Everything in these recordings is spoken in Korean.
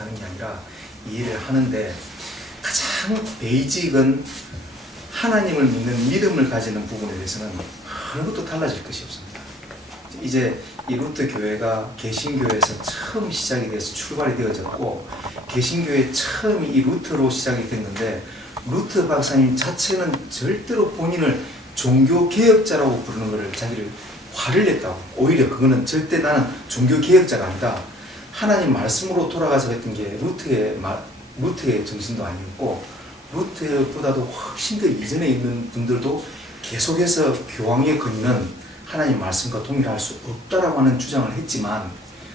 하는 게 아니라 이 일을 하는데 가장 베이직은 하나님을 믿는 믿음을 가지는 부분에 대해서는 아무것도 달라질 것이 없습니다. 이제 이 루트 교회가 개신교회에서 처음 시작이 돼서 출발이 되어졌고, 개신교회 처음 이 루트로 시작이 됐는데, 루트 박사님 자체는 절대로 본인을 종교개혁자라고 부르는 것을 자기를 화를 냈다고. 오히려 그거는 절대 나는 종교개혁자가 아니다, 하나님 말씀으로 돌아가서 했던 게 루트의 정신도 아니었고, 루트보다도 훨씬 더 이전에 있는 분들도 계속해서 교황에 걷는 하나님 말씀과 동일할 수 없다라고 하는 주장을 했지만,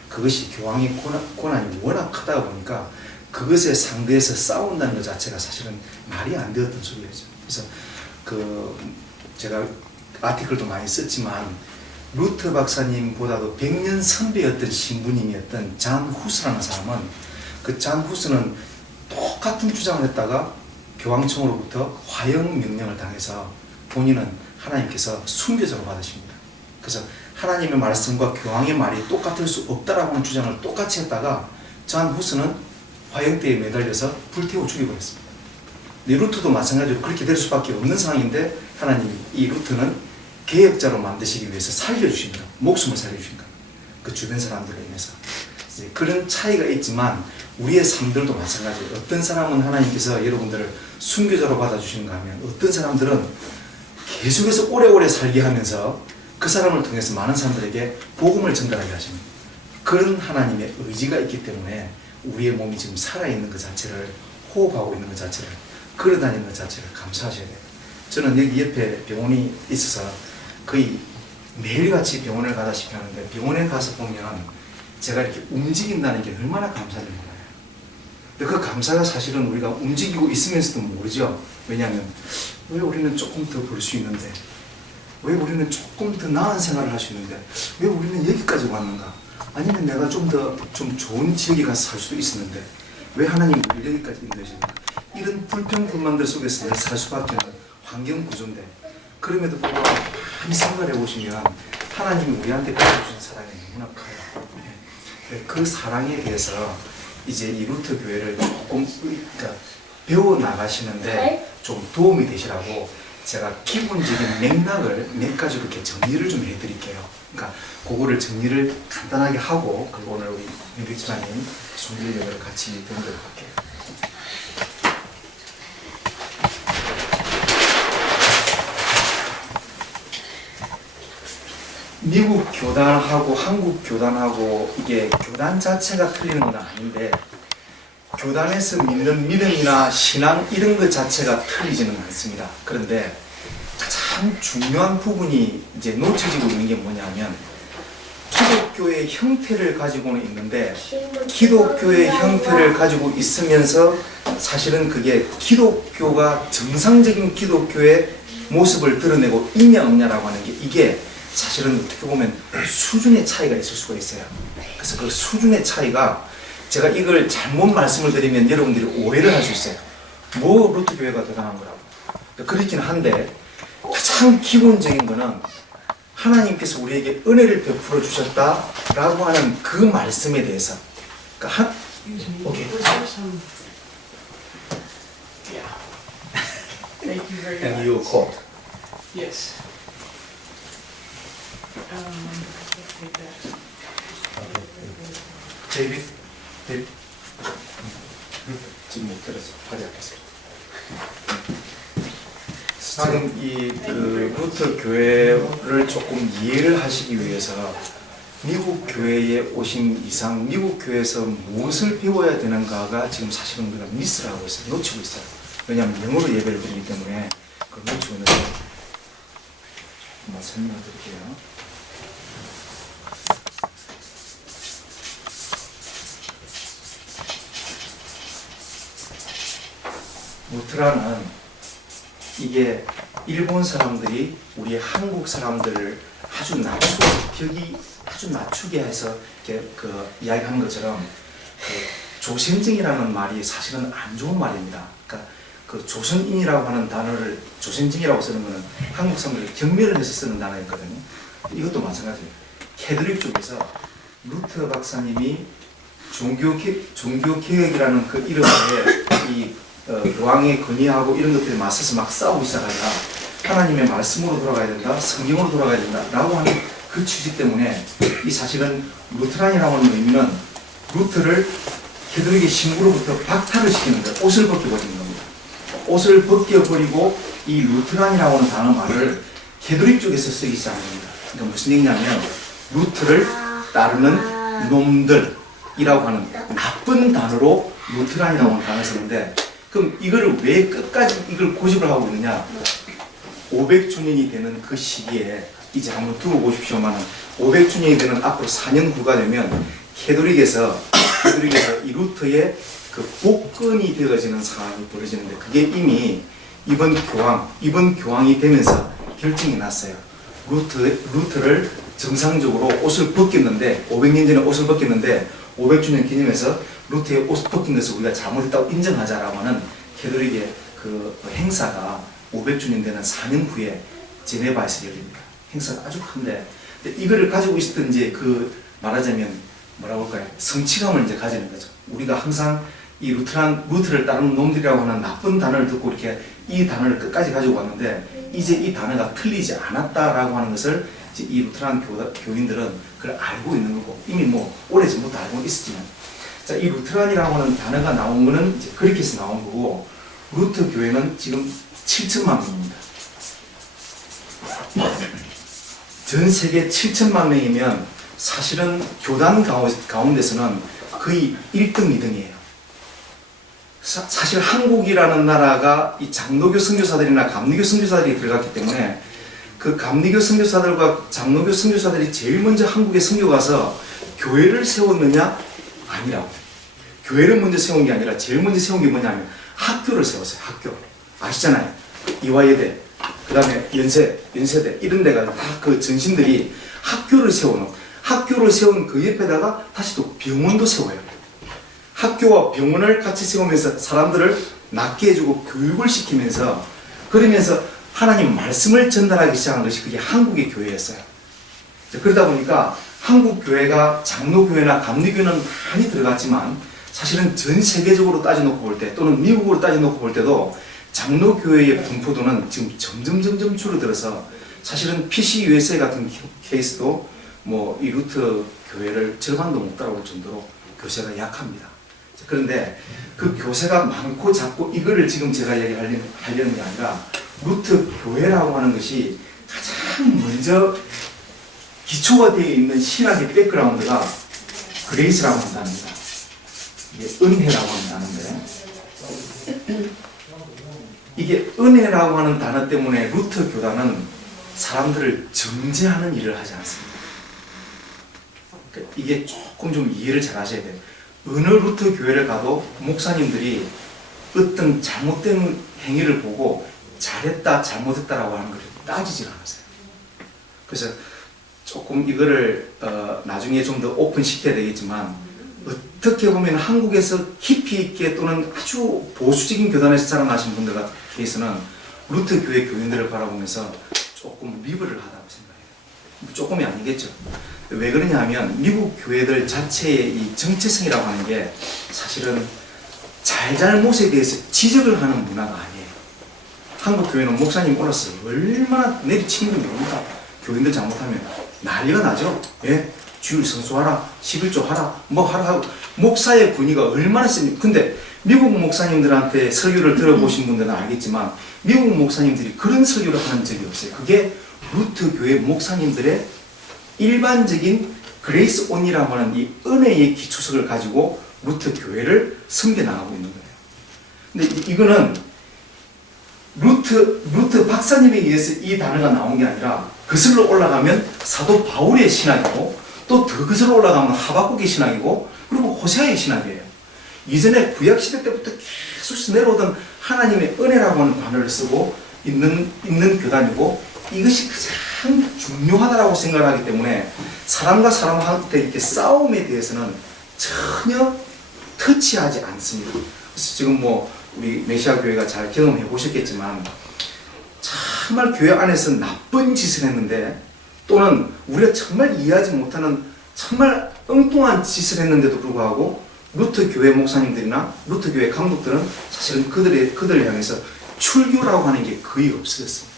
그것이 교황의 권한이 워낙 크다 보니까 그것에 상대해서 싸운다는 것 자체가 사실은 말이 안 되었던 소리였죠. 그래서 제가 아티클도 많이 썼지만, 루트 박사님보다도 100년 선배였던 신부님이었던 잔 후스라는 사람은, 그 잔 후스는 똑같은 주장을 했다가 교황청으로부터 화형 명령을 당해서 본인은 하나님께서 순교자로 받으십니다. 그래서 하나님의 말씀과 교황의 말이 똑같을 수 없다라고 하는 주장을 똑같이 했다가 잔 후스는 화형대에 매달려서 불태워 죽여버렸습니다. 루트도 마찬가지로 그렇게 될 수밖에 없는 상황인데, 하나님이 이 루트는 개혁자로 만드시기 위해서 살려주십니다. 목숨을 살려주십니다. 그 주변 사람들로 인해서. 그런 차이가 있지만 우리의 삶들도 마찬가지예요. 어떤 사람은 하나님께서 여러분들을 순교자로 받아주시는가 하면, 어떤 사람들은 계속해서 오래오래 살게 하면서 그 사람을 통해서 많은 사람들에게 복음을 전달하게 하십니다. 그런 하나님의 의지가 있기 때문에 우리의 몸이 지금 살아있는 것 자체를, 호흡하고 있는 것 자체를, 걸어다니는 것 자체를 감사하셔야 돼요. 저는 여기 옆에 병원이 있어서 거의 매일같이 병원을 가다시피 하는데, 병원에 가서 보면 제가 이렇게 움직인다는 게 얼마나 감사한지 몰라요. 근데 그 감사가 사실은 우리가 움직이고 있으면서도 모르죠. 왜냐하면 왜 우리는 조금 더 볼 수 있는데, 왜 우리는 조금 더 나은 생활을 할 수 있는데, 왜 우리는 여기까지 왔는가? 아니면 내가 좀 좋은 지역에 가서 살 수도 있었는데 왜 하나님이 우리를 여기까지 인도하십니까? 이런 불평불만들 속에서 늘 살 수밖에 없는 환경 구조인데, 그럼에도 불구하고 많이 생각해 보시면 하나님이 우리한테 베풀어주신 사랑이 너무나 커요. 그 사랑에 대해서 이제 이 루트 교회를 조금 배워 나가시는데 좀 도움이 되시라고 제가 기본적인 맥락을 몇 가지로 이렇게 정리를 좀 해드릴게요. 그러니까 그거를 정리를 간단하게 하고, 그리고 오늘 우리 윤백 집사님 손질력을 같이 드리도록 할게요. 미국 교단하고 한국 교단하고 이게 교단 자체가 틀리는 건 아닌데, 교단에서 믿는 믿음이나 신앙 이런 것 자체가 틀리지는 않습니다. 그런데 가장 중요한 부분이 이제 놓쳐지고 있는 게 뭐냐면, 기독교의 형태를 가지고는 있는데, 기독교의 형태를 가지고 있으면서 사실은 그게 기독교가 정상적인 기독교의 모습을 드러내고 있냐 없냐라고 하는 게, 이게 사실은 어떻게 보면 수준의 차이가 있을 수가 있어요. 그래서 그 수준의 차이가, 제가 이걸 잘못 말씀을 드리면 여러분들이 오해를 할 수 있어요. 뭐 루트 교회가 대단한 거라고. 그렇긴 한데, 가장 기본적인 거는 하나님께서 우리에게 은혜를 베풀어 주셨다라고 하는 그 말씀에 대해서. 그러니까 오케이. Thank you very much. And you quote. Yes. Let's take that. 데이빗? 지금 못 들어서 하겠습니다. 지금 이 루트 교회를 조금 이해를 하시기 위해서 미국 교회에 오신 이상 미국 교회에서 무엇을 배워야 되는가가 지금 사실은 우리가 미스를 하고 있어요. 놓치고 있어요. 왜냐하면 영어로 예배를 드리기 때문에 그걸 놓치고 있는데, 한번 설명을 드릴게요. 루트라는 이게 일본 사람들이 우리 한국 사람들을 아주 벽이 아주 낮추게 해서 이렇게 이야기하는 것처럼, 조선증이라는 말이 사실은 안 좋은 말입니다. 그러니까 그 조선인이라고 하는 단어를, 조선증이라고 쓰는 것은 한국 사람들이 경멸을 해서 쓰는 단어였거든요. 이것도 마찬가지예요. 캐톨릭 쪽에서 루트 박사님이 종교개혁이라는 그 이름에 이 교황에 건의하고 이런 것들이 맞서서 막 싸우기 시작하니까 하나님의 말씀으로 돌아가야 된다, 성경으로 돌아가야 된다 라고 하는 그 취지 때문에 이 사실은 루트란이라고 하는 의미는 루트를 캐톨릭의 신부로부터 박탈을 시키는 거예요. 옷을 벗겨버리는 겁니다. 옷을 벗겨버리고 이 루트란이라고 하는 단어 말을 캐톨릭 쪽에서 쓰기 시작합니다. 그러니까 무슨 얘기냐면 루트를 따르는 놈들이라고 하는 나쁜 단어로 루트란이라고 하는 단어를 쓰는데, 그럼 이거를 왜 끝까지 이걸 고집을 하고 있느냐? 500주년이 되는 그 시기에 이제 한번 두고 보십시오만 500주년이 되는 앞으로 4년 후가 되면 캐톨릭에서 이 루터의 그 복근이 되어지는 상황이 벌어지는데, 그게 이미 이번 교황이 되면서 결정이 났어요. 루터를 정상적으로 옷을 벗겼는데, 500년 전에 옷을 벗겼는데 500주년 기념해서 루터의 옷 벗긴 것을 우리가 잘못했다고 인정하자라고 하는 캐톨릭의 그 행사가 500주년 되는 4년 후에 제네바에서 열립니다. 행사가 아주 큰데, 이거를 가지고 있었던 이제 그 말하자면 뭐라고 할까요? 성취감을 이제 가지는 거죠. 우리가 항상 이 루트를 따르는 놈들이라고 하는 나쁜 단어를 듣고 이렇게 이 단어를 끝까지 가지고 왔는데, 이제 이 단어가 틀리지 않았다라고 하는 것을 이제 이 루트란 교인들은 그걸 알고 있는 거고, 이미 뭐 오래전부터 알고 있었지만, 자, 이 루트란이라고 하는 단어가 나온 거는 이제 그렇게 해서 나온 거고, 루터 교회는 지금 7천만 명입니다. 전 세계 7천만 명이면 사실은 교단 가운데서는 거의 1등, 2등이에요. 사실 한국이라는 나라가 이 장로교 선교사들이나 감리교 선교사들이 들어갔기 때문에 그 감리교 선교사들과 장로교 선교사들이 제일 먼저 한국에 선교 가서 교회를 세웠느냐? 아니라고. 교회를 먼저 세운 게 아니라 제일 먼저 세운 게 뭐냐면 학교를 세웠어요. 학교. 아시잖아요. 이화여대, 그 다음에 연세대 이런 데가 다 그 전신들이 학교를 세운 그 옆에다가 다시 또 병원도 세워요. 학교와 병원을 같이 세우면서 사람들을 낫게 해주고 교육을 시키면서, 그러면서 하나님 말씀을 전달하기 시작한 것이 그게 한국의 교회였어요. 그러다 보니까 한국 교회가 장로교회나 감리교회는 많이 들어갔지만, 사실은 전 세계적으로 따져놓고 볼 때, 또는 미국으로 따져놓고 볼 때도 장로교회의 분포도는 지금 점점 줄어들어서, 사실은 PCUSA 같은 케이스도 뭐 이 루터 교회를 절반도 못 따라올 정도로 교세가 약합니다. 그런데 그 교세가 많고 작고 이거를 지금 제가 얘기하려는 게 아니라, 루터 교회라고 하는 것이 가장 먼저 기초가 되어 있는 신학의 백그라운드가 그레이스라고 한답니다. 이게 은혜라고 하는 단어인데, 이게 은혜라고 하는 단어 때문에 루터 교단은 사람들을 정죄하는 일을 하지 않습니다. 이게 조금 좀 이해를 잘 하셔야 돼요. 어느 루터 교회를 가도 목사님들이 어떤 잘못된 행위를 보고 잘했다 잘못했다라고 하는 걸 따지질 않으세요. 그래서 조금 이거를 나중에 좀 더 오픈시켜야 되겠지만, 어떻게 보면 한국에서 깊이 있게 또는 아주 보수적인 교단에서 자라나신 분들 같은 케이스는 루터 교회 교인들을 바라보면서 조금 리버를 하다고 생각해요. 조금이 아니겠죠. 왜 그러냐 하면 미국 교회들 자체의 이 정체성이라고 하는 게 사실은 잘잘못에 대해서 지적을 하는 문화가 아니에요. 한국 교회는 목사님 올라서 얼마나 내리치는 게 뭡니까? 교인들 잘못하면 난리가 나죠. 예? 주일 성수하라, 11조 하라, 뭐 하라 하고, 목사의 분위기가 얼마나 셉니까? 근데 미국 목사님들한테 설교를 들어보신 분들은 알겠지만, 미국 목사님들이 그런 설교를 하는 적이 없어요. 그게 루터 교회 목사님들의 일반적인 그레이스 온이라고 하는 이 은혜의 기초석을 가지고 루터 교회를 섬겨나가고 있는 거예요. 근데 이거는 루터 박사님에 의해서 이 단어가 나온 게 아니라, 거슬러 올라가면 사도 바울의 신학이고, 또 더 거슬러 올라가면 하박국의 신학이고, 그리고 호세아의 신학이에요. 이전에 구약시대 때부터 계속 내려오던 하나님의 은혜라고 하는 단어를 쓰고 있는 교단이고, 이것이 가장 중요하다고 생각하기 때문에 사람과 사람한테 이렇게 싸움에 대해서는 전혀 터치하지 않습니다. 그래서 지금 뭐 우리 메시아 교회가 잘 경험해 보셨겠지만, 정말 교회 안에서 나쁜 짓을 했는데, 또는 우리가 정말 이해하지 못하는 정말 엉뚱한 짓을 했는데도 불구하고 루터 교회 목사님들이나 루터 교회 강독들은 사실은 그들을 향해서 출교라고 하는 게 거의 없어졌습니다.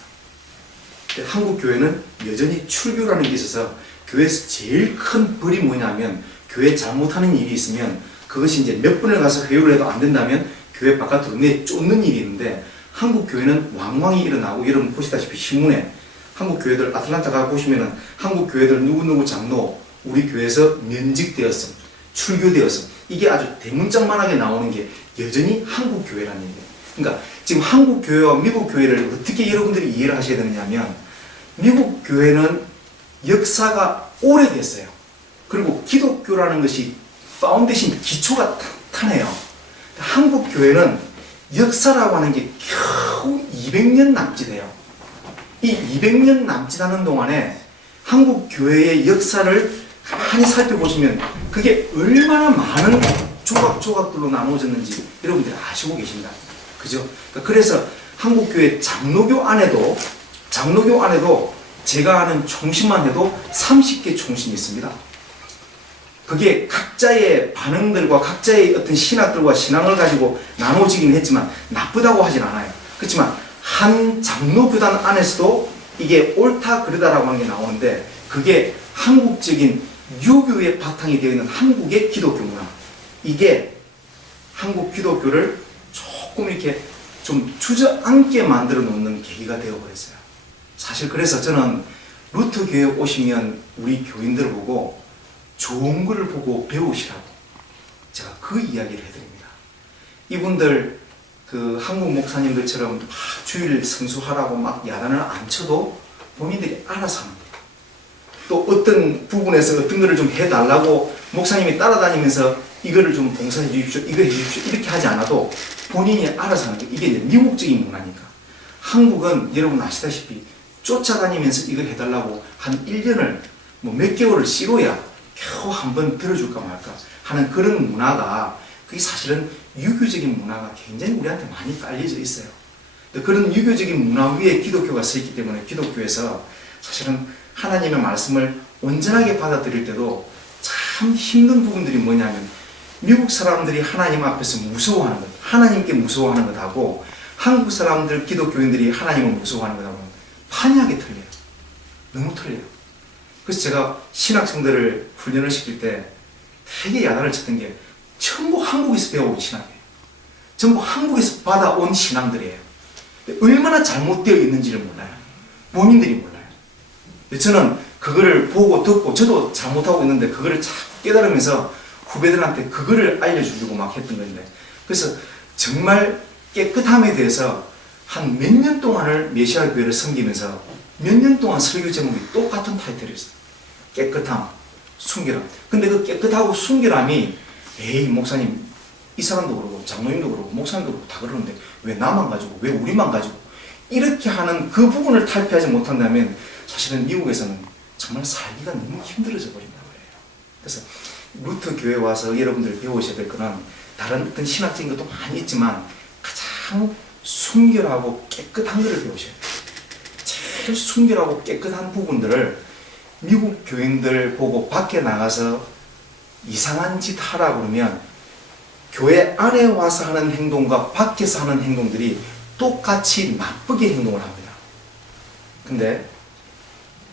한국 교회는 여전히 출교라는 게 있어서 교회에서 제일 큰 벌이 뭐냐면 교회 잘못하는 일이 있으면 그것이 이제 몇 번을 가서 회유를 해도 안 된다면 교회 바깥으로 내쫓는 일이 있는데 한국 교회는 왕왕이 일어나고 여러분 보시다시피 신문에 한국 교회들 아틀란타 가 보시면은 한국 교회들 누구누구 장로 우리 교회에서 면직되었음, 출교되었음 이게 아주 대문짝만하게 나오는 게 여전히 한국 교회라는 얘기예요. 그러니까 지금 한국 교회와 미국 교회를 어떻게 여러분들이 이해를 하셔야 되느냐면 미국 교회는 역사가 오래됐어요. 그리고 기독교라는 것이 파운데이션 기초가 탄탄해요. 한국 교회는 역사라고 하는 게 겨우 200년 남짓해요. 이 200년 남짓하는 동안에 한국 교회의 역사를 가만히 살펴보시면 그게 얼마나 많은 조각조각들로 나누어졌는지 여러분들이 아시고 계신다. 그죠? 그래서 한국 교회 장로교 안에도 제가 아는 총신만 해도 30개 총신이 있습니다. 그게 각자의 반응들과 각자의 어떤 신학들과 신앙을 가지고 나눠지긴 했지만 나쁘다고 하진 않아요. 그렇지만 한 장로교단 안에서도 이게 옳다 그르다라고 하는 게 나오는데 그게 한국적인 유교의 바탕이 되어 있는 한국의 기독교 문화. 이게 한국 기독교를 조금 이렇게 좀 주저앉게 만들어 놓는 계기가 되어버렸어요. 사실 그래서 저는 루터 교회에 오시면 우리 교인들 보고 좋은 거를 보고 배우시라고 제가 그 이야기를 해드립니다. 이분들 그 한국 목사님들처럼 막 주일 성수하라고 막 야단을 안 쳐도 본인들이 알아서 하는 거예요. 또 어떤 부분에서 어떤 거를 좀 해달라고 목사님이 따라다니면서 이거를 좀 봉사해 주십시오, 이거 해 주십시오 이렇게 하지 않아도 본인이 알아서 하는 거예요. 이게 이제 미국적인 문화니까. 한국은 여러분 아시다시피 쫓아다니면서 이거 해달라고 한 1년을 뭐 몇 개월을 씨로야 겨우 한번 들어줄까 말까 하는 그런 문화가 그게 사실은 유교적인 문화가 굉장히 우리한테 많이 깔려져 있어요. 그런 유교적인 문화 위에 기독교가 서 있기 때문에 기독교에서 사실은 하나님의 말씀을 온전하게 받아들일 때도 참 힘든 부분들이 뭐냐면 미국 사람들이 하나님 앞에서 무서워하는 것, 하나님께 무서워하는 것하고 한국 사람들 기독교인들이 하나님을 무서워하는 것하고는 판이하게 틀려요. 너무 틀려요. 그래서 제가 신학생들을 훈련을 시킬 때 되게 야단을 쳤던 게 전부 한국에서 배워온 신학이에요. 전부 한국에서 받아온 신앙들이에요. 얼마나 잘못되어 있는지를 몰라요. 본인들이 몰라요. 저는 그거를 보고 듣고 저도 잘못하고 있는데 그거를 자꾸 깨달으면서 후배들한테 그거를 알려주려고 막 했던 건데 그래서 정말 깨끗함에 대해서 한 몇 년 동안을 메시아 교회를 섬기면서 몇 년 동안 설교 제목이 똑같은 타이틀이었어요. 깨끗함, 순결함. 근데 그 깨끗하고 순결함이 에이 목사님 이 사람도 그러고 장로님도 그러고 목사님도 그러고 다 그러는데 왜 나만 가지고 왜 우리만 가지고 이렇게 하는 그 부분을 탈피하지 못한다면 사실은 미국에서는 정말 살기가 너무 힘들어져 버린다고 해요. 그래서 루터 교회 와서 여러분들 배우셔야 될 거는 다른 어떤 신학적인 것도 많이 있지만 가장 순결하고 깨끗한 것을 배우셔야 돼요. 제일 순결하고 깨끗한 부분들을 미국 교인들 보고 밖에 나가서 이상한 짓 하라 그러면 교회 안에 와서 하는 행동과 밖에서 하는 행동들이 똑같이 나쁘게 행동을 합니다. 근데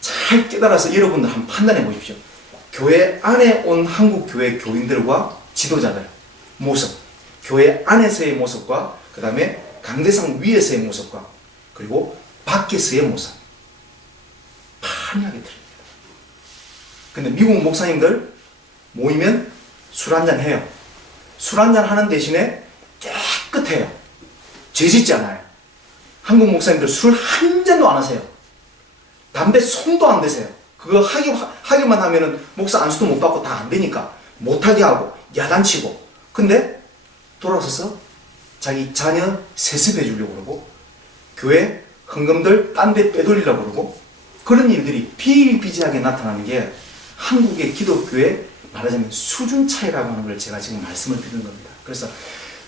잘 깨달아서 여러분들 한번 판단해 보십시오. 교회 안에 온 한국 교회 교인들과 지도자들 모습, 교회 안에서의 모습과 그 다음에 강대상 위에서의 모습과 그리고 밖에서의 모습 판이하게 틀립니다. 근데 미국 목사님들 모이면 술 한잔 해요. 술 한잔 하는 대신에 깨끗해요. 죄 짓지 않아요. 한국 목사님들 술 한 잔도 안 하세요. 담배 손도 안 대세요. 그거 하기만 하면은 목사 안수도 못 받고 다 안 되니까 못하게 하고 야단치고 근데 돌아서서 자기 자녀 세습해 주려고 그러고 교회 헌금들 딴 데 빼돌리려고 그러고 그런 일들이 비일비재하게 나타나는 게 한국의 기독교의 말하자면 수준 차이라고 하는 걸 제가 지금 말씀을 드리는 겁니다. 그래서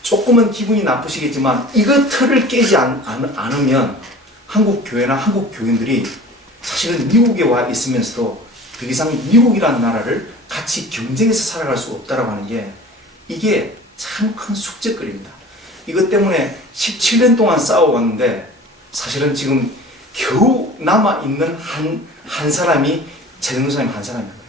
조금은 기분이 나쁘시겠지만 이거 틀을 깨지 않으면 한국 교회나 한국 교인들이 사실은 미국에 와 있으면서도 더 이상 미국이라는 나라를 같이 경쟁해서 살아갈 수 없다라고 하는 게 이게 참 큰 숙제거리입니다. 이것 때문에 17년 동안 싸워왔는데 사실은 지금 겨우 남아있는 한 사람이 최정사님 한 사람인 거예요.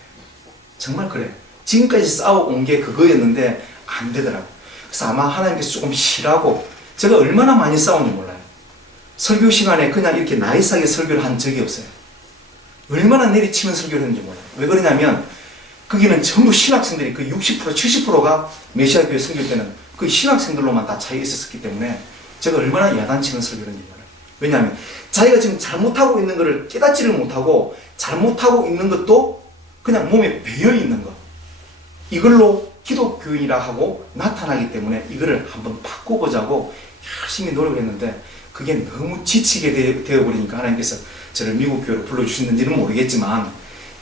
정말 그래요. 지금까지 싸워온 게 그거였는데 안 되더라고요. 그래서 아마 하나님께서 조금 싫어하고 제가 얼마나 많이 싸웠는지 몰라요. 설교 시간에 그냥 이렇게 나이스하게 설교를 한 적이 없어요. 얼마나 내리치는 설교를 했는지 몰라요. 왜 그러냐면 거기는 전부 신학생들이 그 60%, 70%가 메시아 교회 설교 때는 그 신학생들로만 다 차여 있었기 때문에 제가 얼마나 야단치는 설교를 했는지 몰라요. 왜냐하면 자기가 지금 잘못하고 있는 것을 깨닫지를 못하고 잘못하고 있는 것도 그냥 몸에 배어 있는 것. 이걸로 기독교인이라 하고 나타나기 때문에 이거를 한번 바꿔보자고 열심히 노력을 했는데 그게 너무 지치게 되어버리니까 하나님께서 저를 미국 교회로 불러주셨는지는 모르겠지만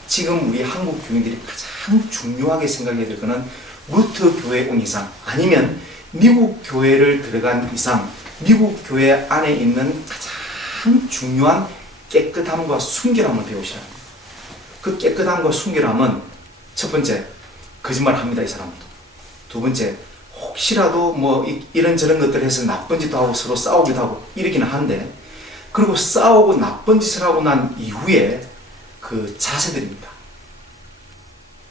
지금 우리 한국 교인들이 가장 중요하게 생각해야 될 것은 루터 교회에 온 이상 아니면 미국 교회를 들어간 이상 미국 교회 안에 있는 가장 중요한 깨끗함과 순결함을 배우시라. 그 깨끗함과 순결함은 첫 번째 거짓말 합니다 이 사람도. 두 번째 혹시라도 뭐 이런저런 것들 해서 나쁜 짓도 하고 서로 싸우기도 하고 이러기는 한데 그리고 싸우고 나쁜 짓을 하고 난 이후에 그 자세들입니다.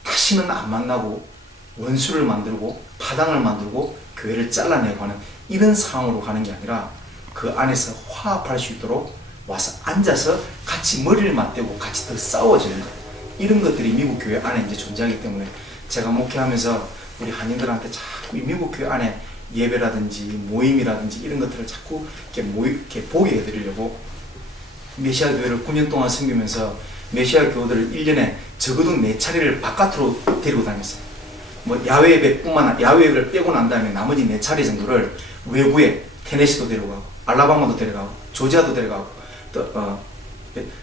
다시는 안 만나고 원수를 만들고 파당을 만들고 교회를 잘라내고 하는 이런 상황으로 가는 게 아니라 그 안에서 화합할 수 있도록 와서 앉아서 같이 머리를 맞대고 같이 더 싸워지는 거예요. 이런 것들이 미국 교회 안에 이제 존재하기 때문에 제가 목회하면서 우리 한인들한테 자꾸 미국 교회 안에 예배라든지 모임이라든지 이런 것들을 자꾸 이렇게 보게 해드리려고 메시아 교회를 9년 동안 섬기면서 메시아 교우들을 1년에 적어도 4차례를 바깥으로 데리고 다녔어요. 뭐 야외 예배뿐만 아니라 야외 예배를 빼고 난 다음에 나머지 4차례 정도를 외부에 테네시도 데려가고 알라바마도 데려가고 조지아도 데려가고 또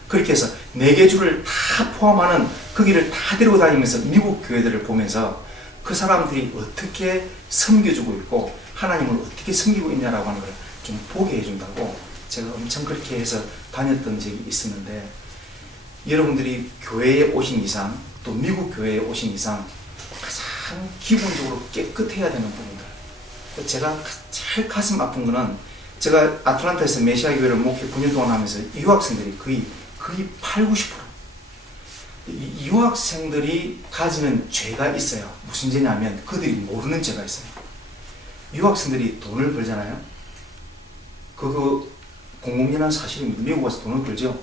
그렇게 해서 4개 주를 다 포함하는 거기를 다 데리고 다니면서 미국 교회들을 보면서 그 사람들이 어떻게 섬겨주고 있고 하나님을 어떻게 섬기고 있냐라고 하는 걸 좀 보게 해준다고 제가 엄청 그렇게 해서 다녔던 적이 있었는데 여러분들이 교회에 오신 이상 또 미국 교회에 오신 이상 가장 기본적으로 깨끗해야 되는 부분들. 제가 제일 가슴 아픈 거는 제가 아틀란타에서 메시아 교회를 목회 9년 동안 하면서 유학생들이 거의 8, 90% 유학생들이 가지는 죄가 있어요. 무슨 죄냐면 그들이 모르는 죄가 있어요. 유학생들이 돈을 벌잖아요. 그거 공공연한 사실입니다. 미국 와서 돈을 벌죠.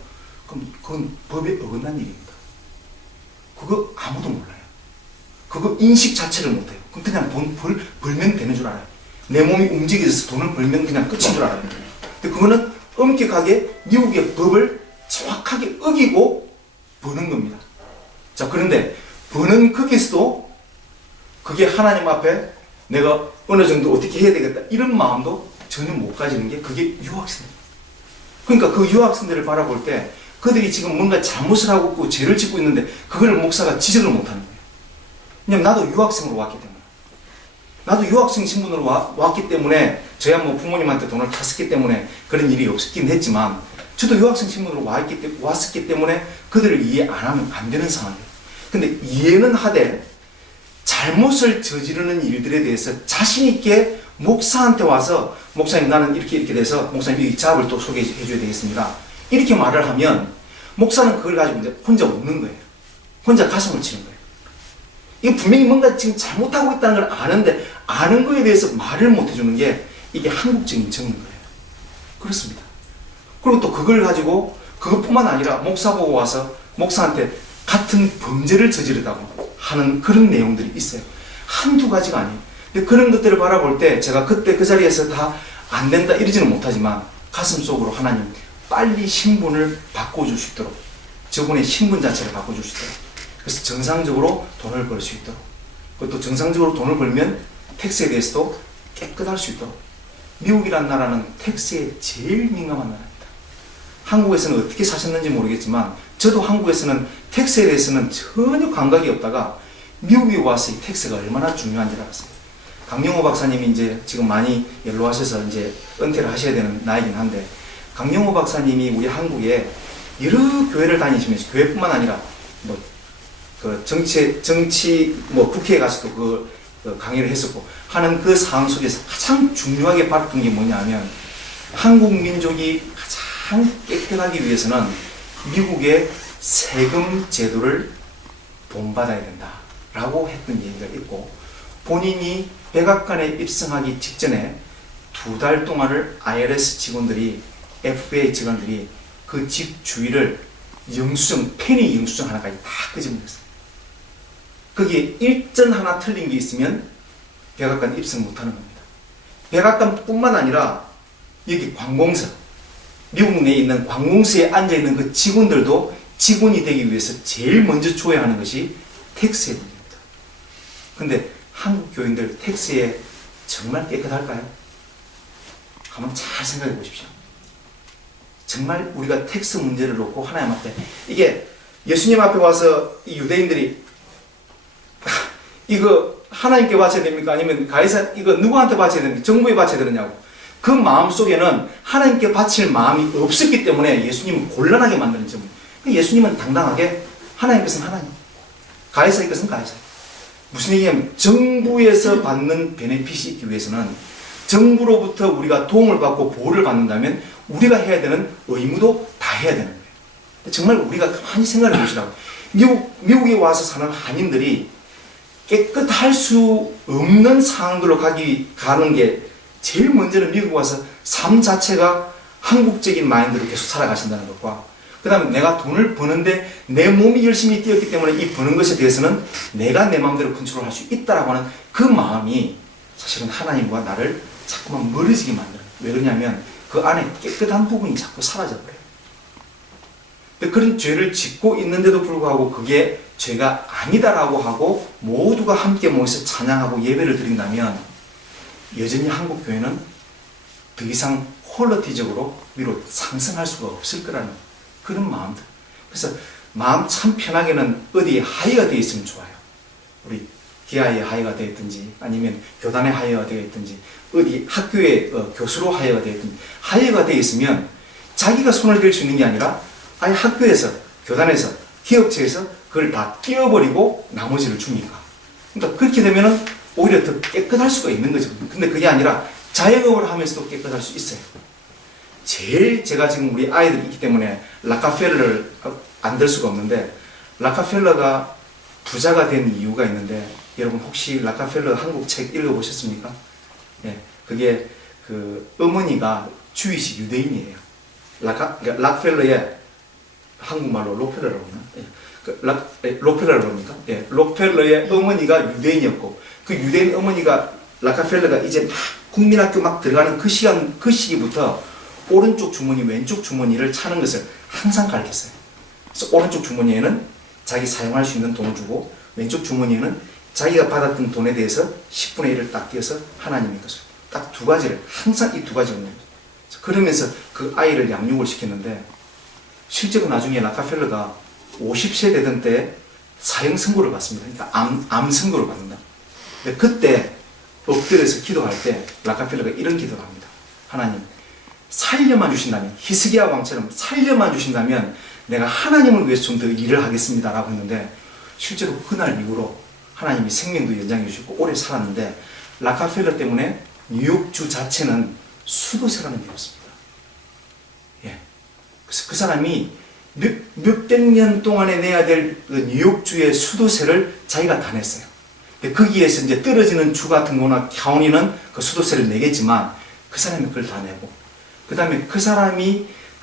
그럼 그건 법에 어긋난 일입니다. 그거 아무도 몰라요. 그거 인식 자체를 못해요. 그럼 그냥 돈 벌면 되는 줄 알아요. 내 몸이 움직여서 돈을 벌면 그냥 끝인 줄 알아요. 근데 그거는 엄격하게 미국의 법을 정확하게 어기고 버는 겁니다. 자, 그런데 버는 거기서도 그게 하나님 앞에 내가 어느 정도 어떻게 해야 되겠다 이런 마음도 전혀 못 가지는 게 그게 유학생들. 그러니까 그 유학생들을 바라볼 때 그들이 지금 뭔가 잘못을 하고 있고 죄를 짓고 있는데 그걸 목사가 지적을 못하는 거예요. 왜냐면 나도 유학생으로 왔기 때문에. 나도 유학생 신분으로 왔기 때문에 저야 뭐 부모님한테 돈을 탔었기 때문에 그런 일이 없었긴 했지만 저도 유학생 신분으로 왔었기 때문에 그들을 이해 안 하면 안 되는 상황이에요. 근데 이해는 하되 잘못을 저지르는 일들에 대해서 자신 있게 목사한테 와서 목사님 나는 이렇게 돼서 목사님 이 잡을 또 소개해 줘야 되겠습니다. 이렇게 말을 하면 목사는 그걸 가지고 이제 혼자 웃는 거예요. 혼자 가슴을 치는 거예요. 이게 분명히 뭔가 지금 잘못하고 있다는 걸 아는데 아는 거에 대해서 말을 못 해주는 게 이게 한국적인 정인 거예요. 그렇습니다. 그리고 또 그걸 가지고 그것뿐만 아니라 목사 보고 와서 목사한테 같은 범죄를 저지르다고 하는 그런 내용들이 있어요. 한두 가지가 아니에요. 근데 그런 것들을 바라볼 때 제가 그때 그 자리에서 다 안 된다 이러지는 못하지만 가슴속으로 하나님 빨리 신분을 바꿔줄 수 있도록 저분의 신분 자체를 바꿔줄 수 있도록 그래서 정상적으로 돈을 벌 수 있도록 그것도 정상적으로 돈을 벌면 텍스에 대해서도 깨끗할 수 있도록 미국이라는 나라는 텍스에 제일 민감한 나라입니다. 한국에서는 어떻게 사셨는지 모르겠지만 저도 한국에서는 텍스에 대해서는 전혀 감각이 없다가 미국에 와서 이 텍스가 얼마나 중요한지 알았어요. 강영호 박사님이 이제 지금 많이 연로하셔서 이제 은퇴를 하셔야 되는 나이긴 한데 강영호 박사님이 우리 한국에 여러 교회를 다니시면서 교회뿐만 아니라 뭐 그 정치 뭐 국회에 가서도 그 강의를 했었고 하는 그 상황 속에서 가장 중요하게 봤던 게 뭐냐면 한국 민족이 가장 깨끗하기 위해서는 미국의 세금 제도를 본받아야 된다라고 했던 얘기가 있고 본인이 백악관에 입성하기 직전에 2달 동안을 IRS 직원들이 FBA 직원들이 그 집 주위를 영수증, 페니 영수증 하나까지 다 끄집어냈어요. 거기에 일전 하나 틀린 게 있으면 백악관 입성 못하는 겁니다. 백악관뿐만 아니라 여기 관공서, 미국 내에 있는 관공서에 앉아있는 그 직원들도 직원이 되기 위해서 제일 먼저 줘야 하는 것이 텍스 세금입니다. 근데 한국 교인들 텍스에 정말 깨끗할까요? 한번 잘 생각해 보십시오. 정말 우리가 텍스 문제를 놓고 하나님 앞에 이게 예수님 앞에 와서 이 유대인들이 이거 하나님께 바쳐야 됩니까? 아니면 가이사 이거 누구한테 바쳐야 됩니까? 정부에 바쳐야 되느냐고. 그 마음 속에는 하나님께 바칠 마음이 없었기 때문에 예수님은 곤란하게 만드는 점. 예수님은 당당하게 하나님 것은 하나님, 가이사의 것은 가이사. 무슨 얘기냐면 정부에서 받는 베네핏이 있기 위해서는 정부로부터 우리가 도움을 받고 보호를 받는다면 우리가 해야 되는 의무도 다 해야 되는 거예요. 정말 우리가 가만히 생각해 보시라고. 미국에 와서 사는 한인들이 깨끗할 수 없는 상황들로 가는 게 제일 먼저는 미국 와서 삶 자체가 한국적인 마인드로 계속 살아가신다는 것과 그 다음에 내가 돈을 버는데 내 몸이 열심히 뛰었기 때문에 이 버는 것에 대해서는 내가 내 마음대로 컨트롤할 수 있다라고 하는 그 마음이 사실은 하나님과 나를 자꾸만 멀어지게 만들어요. 왜 그러냐면 그 안에 깨끗한 부분이 자꾸 사라져버려요. 그런 죄를 짓고 있는데도 불구하고 그게 죄가 아니다라고 하고 모두가 함께 모여서 찬양하고 예배를 드린다면 여전히 한국 교회는 더 이상 퀄리티적으로 위로 상승할 수가 없을 거라는 그런 마음들. 그래서 마음 참 편하게는 어디에 하이가 되어 있으면 좋아요. 우리 기아에 하이가 되어 있든지 아니면 교단에 하이가 되어 있든지 어디 학교에 교수로 하이가 되어 있든지 하이가 되어 있으면 자기가 손을 댈 수 있는 게 아니라 아예 학교에서 교단에서 기업체에서 그걸 다 띄워버리고 나머지를 주니까. 그러니까 그렇게 되면은 오히려 더 깨끗할 수가 있는 거죠. 근데 그게 아니라 자영업을 하면서도 깨끗할 수 있어요. 제일 제가 지금 우리 아이들이 있기 때문에 락카펠러를 안 들 수가 없는데 락카펠러가 부자가 된 이유가 있는데 여러분 혹시 락카펠러 한국 책 읽어보셨습니까? 예, 그게 그 어머니가 주이식 유대인이에요. 그러니까 락펠러의 한국말로 록펠러라고 하나? 예, 록펠러라고 합니까? 예, 록펠러의 어머니가 유대인이었고 그 유대인 어머니가 락카펠러가 이제 막 국민학교 막 들어가는 그 시기부터 오른쪽 주머니, 왼쪽 주머니를 차는 것을 항상 가르쳤어요. 그래서 오른쪽 주머니에는 자기 사용할 수 있는 돈을 주고 왼쪽 주머니에는 자기가 받았던 돈에 대해서 10분의 1을 딱 띄어서 하나님의 것을 딱 두 가지를 항상 이 두 가지를 넣는 거죠. 그러면서 그 아이를 양육을 시켰는데 실제로 나중에 락카펠러가 50세 되던 때 사형 선고를 받습니다. 그러니까 암 선고를 받는다. 근데 그때 엎드려서 기도할 때 락카펠러가 이런 기도를 합니다. 하나님, 살려만 주신다면, 히스기야 왕처럼 살려만 주신다면 내가 하나님을 위해서 좀 더 일을 하겠습니다 라고 했는데 실제로 그날 이후로 하나님이 생명도 연장해 주시고 오래 살았는데 락카펠러 때문에 뉴욕주 자체는 수도세라는 게 없습니다. 예. 그래서 그 사람이 몇백 년 동안에 내야 될 그 뉴욕주의 수도세를 자기가 다 냈어요. 거기에서 이제 떨어지는 주 같은 거나 카운티는 그 수도세를 내겠지만 그 사람이 그걸 다 내고 그 다음에 그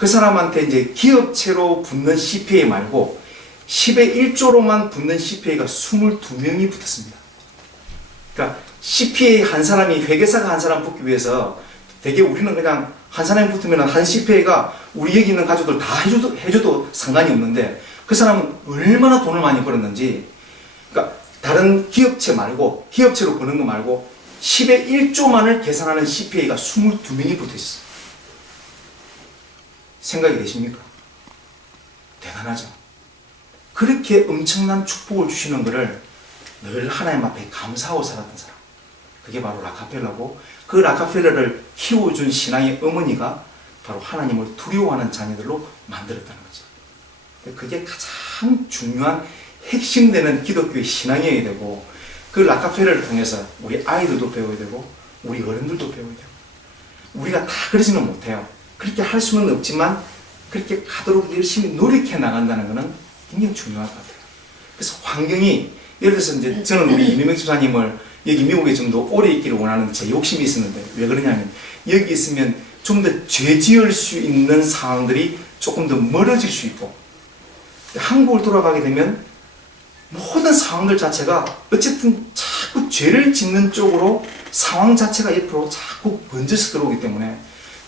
사람한테 이제 기업체로 붙는 CPA 말고 10의 1조로만 붙는 CPA가 22명이 붙었습니다. 그러니까 CPA 한 사람이 회계사가 한 사람 붙기 위해서 되게 우리는 그냥 한 사람이 붙으면 한 CPA가 우리 여기 있는 가족들 다 해줘도 상관이 없는데 그 사람은 얼마나 돈을 많이 벌었는지 그러니까 다른 기업체 말고 기업체로 버는 거 말고 10의 1조만을 계산하는 CPA가 22명이 붙어 있었어요. 생각이 되십니까? 대단하죠. 그렇게 엄청난 축복을 주시는 것을 늘 하나님 앞에 감사하고 살았던 사람. 그게 바로 락카펠러고 그 락카펠러를 키워준 신앙의 어머니가 바로 하나님을 두려워하는 자녀들로 만들었다는 거죠. 그게 가장 중요한 핵심되는 기독교의 신앙이어야 되고 그 그 라카펠러를 통해서 우리 아이들도 배워야 되고 우리 어른들도 배워야 되고 우리가 다 그러지는 못해요. 그렇게 할 수는 없지만 그렇게 가도록 열심히 노력해 나간다는 것은 굉장히 중요할 것 같아요. 그래서 환경이 예를 들어서 이제 저는 우리 이명박 집사님을 여기 미국에 좀 더 오래 있기를 원하는 제 욕심이 있었는데 왜 그러냐면 여기 있으면 좀 더 죄 지을 수 있는 상황들이 조금 더 멀어질 수 있고 한국을 돌아가게 되면 모든 상황들 자체가 어쨌든 자꾸 죄를 짓는 쪽으로 상황 자체가 옆으로 자꾸 번져서 들어오기 때문에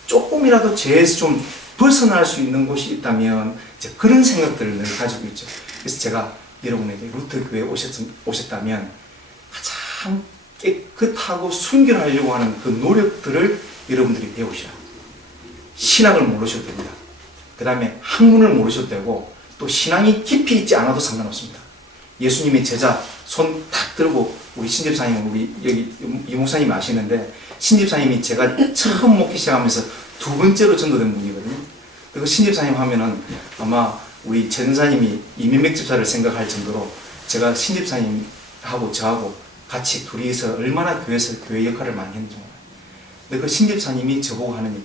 조금이라도 죄에서 좀 벗어날 수 있는 곳이 있다면 이제 그런 생각들을 늘 가지고 있죠. 그래서 제가 여러분에게 루터 교회에 오셨다면 가장 깨끗하고 순결하려고 하는 그 노력들을 여러분들이 배우시라. 신학을 모르셔도 됩니다. 그 다음에 학문을 모르셔도 되고 또 신앙이 깊이 있지 않아도 상관없습니다. 예수님의 제자 손 탁 들고 우리 신집사님 우리 여기 이 목사님 아시는데 신집사님이 제가 처음 목회 시작하면서 두 번째로 전도된 분이거든요. 그리고 신집사님 하면은 아마 우리 전사님이 이민백 집사를 생각할 정도로 제가 신집사님하고 저하고 같이 둘이서 얼마나 교회에서 교회 역할을 많이 했는지 몰라요. 근데 그 신집사님이 저보고 하는 얘기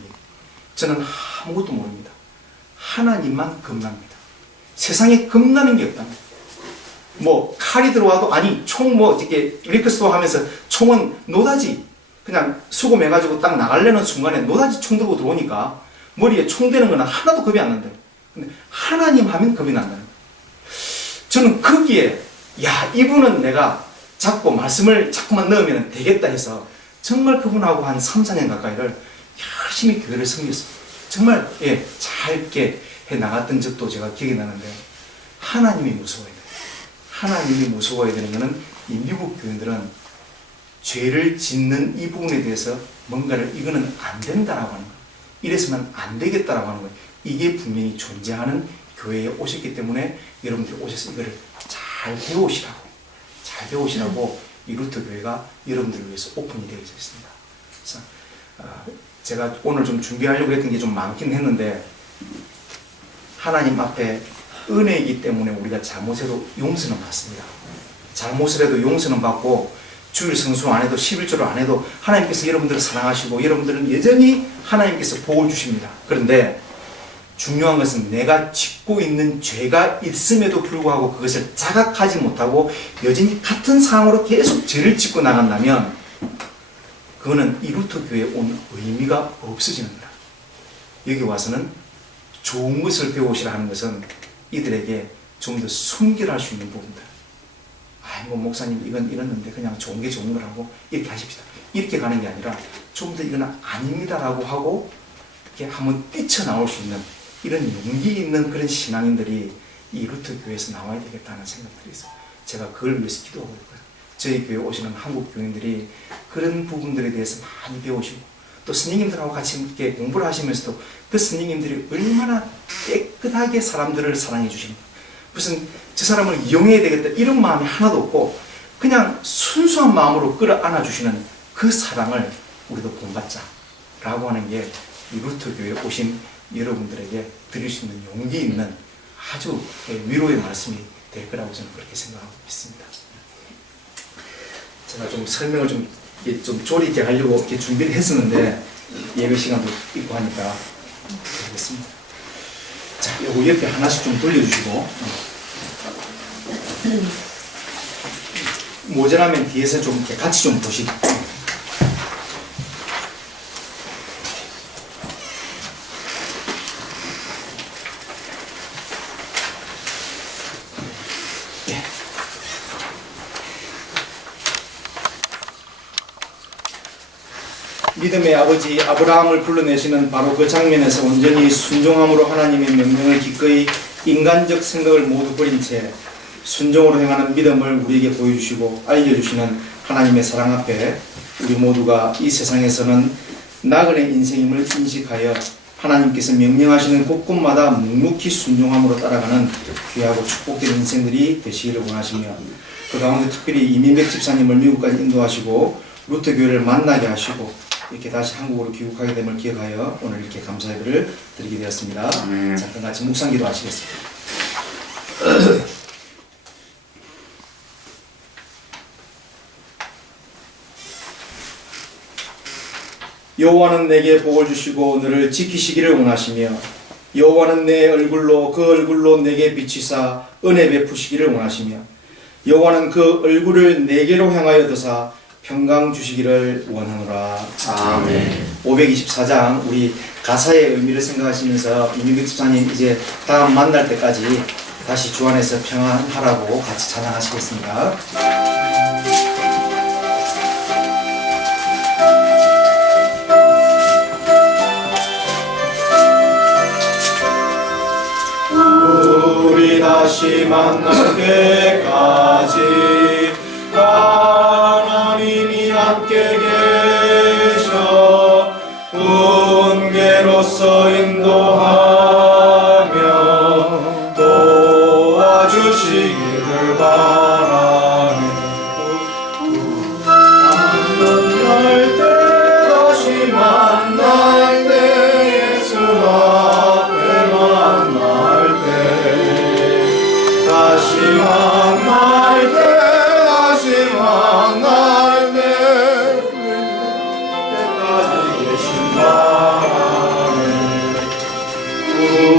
저는 아무것도 모릅니다. 하나님만 겁납니다. 세상에 겁나는 게 없답니다. 뭐 칼이 들어와도 아니 총 뭐 이렇게 리크스도 하면서 총은 노다지 그냥 수금해가지고 딱 나가려는 순간에 노다지 총 들고 들어오니까 머리에 총 대는 거는 하나도 겁이 안 난다. 근데 하나님 하면 겁이 난다는 거예요. 저는 거기에 야 이분은 내가 자꾸 말씀을 자꾸만 넣으면 되겠다 해서 정말 그분하고 한 3, 4년 가까이를 열심히 교회를 섬겼어요. 정말 잘 이렇게 해 나갔던 적도 제가 기억이 나는데 하나님이 무서워야 돼요. 하나님이 무서워야 되는 것은 이 미국 교인들은 죄를 짓는 이 부분에 대해서 뭔가를 이거는 안 된다라고 하는 거예요. 이래서는 안 되겠다라고 하는 거예요. 이게 분명히 존재하는 교회에 오셨기 때문에 여러분들이 오셔서 이거를 잘 배우시라고 이 루터 교회가 여러분들을 위해서 오픈이 되어 있습니다. 그래서 제가 오늘 좀 준비하려고 했던 게 좀 많긴 했는데 하나님 앞에 은혜이기 때문에 우리가 잘못해도 용서는 받습니다. 잘못을 해도 용서는 받고 주일 성수 안 해도 11조를 안 해도 하나님께서 여러분들을 사랑하시고 여러분들은 여전히 하나님께서 복을 주십니다. 그런데 중요한 것은 내가 짓고 있는 죄가 있음에도 불구하고 그것을 자각하지 못하고 여전히 같은 상황으로 계속 죄를 짓고 나간다면 그거는 이 루터 교회에 온 의미가 없어지는 거다. 여기 와서는 좋은 것을 배우시라 하는 것은 이들에게 좀 더 순결할 수 있는 부분들. 아이고 목사님 이건 이랬는데 그냥 좋은 게 좋은 거라고 이렇게 하십시다. 이렇게 가는 게 아니라 좀 더 이건 아닙니다라고 하고 이렇게 한번 뛰쳐나올 수 있는 이런 용기 있는 그런 신앙인들이 이 루터 교회에서 나와야 되겠다는 생각들이 있어요. 제가 그걸 위해서 기도하고 있고요. 저희 교회에 오시는 한국 교인들이 그런 부분들에 대해서 많이 배우시고 또 스님들하고 같이 이렇게 공부를 하시면서도 그 스님들이 얼마나 깨끗하게 사람들을 사랑해 주십니까? 무슨 저 사람을 이용해야 되겠다 이런 마음이 하나도 없고 그냥 순수한 마음으로 끌어안아 주시는 그 사랑을 우리도 본받자 라고 하는 게 이 루터 교회에 오신 여러분들에게 드릴 수 있는 용기 있는 아주 위로의 말씀이 될 거라고 저는 그렇게 생각하고 있습니다. 제가 좀 설명을 좀 조리 있게 하려고 이렇게 준비를 했었는데 예배 시간도 있고 하니까 되겠습니다. 자, 요거 옆에 하나씩 좀 돌려주시고 모자라면 뒤에서 좀 이렇게 같이 좀 보시고 믿음의 아버지 아브라함을 불러내시는 바로 그 장면에서 온전히 순종함으로 하나님의 명령을 기꺼이 인간적 생각을 모두 버린 채 순종으로 행하는 믿음을 우리에게 보여주시고 알려주시는 하나님의 사랑 앞에 우리 모두가 이 세상에서는 나그네 인생임을 인식하여 하나님께서 명령하시는 곳곳마다 묵묵히 순종함으로 따라가는 귀하고 축복된 인생들이 되시기를 원하시며 그 가운데 특별히 이민백 집사님을 미국까지 인도하시고 루터 교회를 만나게 하시고 이렇게 다시 한국으로 귀국하게 됨을 기억하여 오늘 이렇게 감사 예배를 드리게 되었습니다. 자, 그럼 같이 묵상기도 하시겠습니다. 여호와는 내게 복을 주시고 너를 지키시기를 원하시며 여호와는 내 얼굴로 그 얼굴로 내게 비치사 은혜 베푸시기를 원하시며 여호와는 그 얼굴을 내게로 향하여 드사 평강 주시기를 원하노라. 아멘. 524장 우리 가사의 의미를 생각하시면서 이민규 집사님 이제 다음 만날 때까지 다시 주 안에서 평안하라고 같이 찬양하시겠습니다. 우리 다시 만날 때까지 하나님이 함께 계셔 은혜로서 인도하며 도와주시기를 바라며 만날 때 다시 만날 때 예수 앞에 만날 때 다시 만날 때 다시 만날 때까지 계신 바람에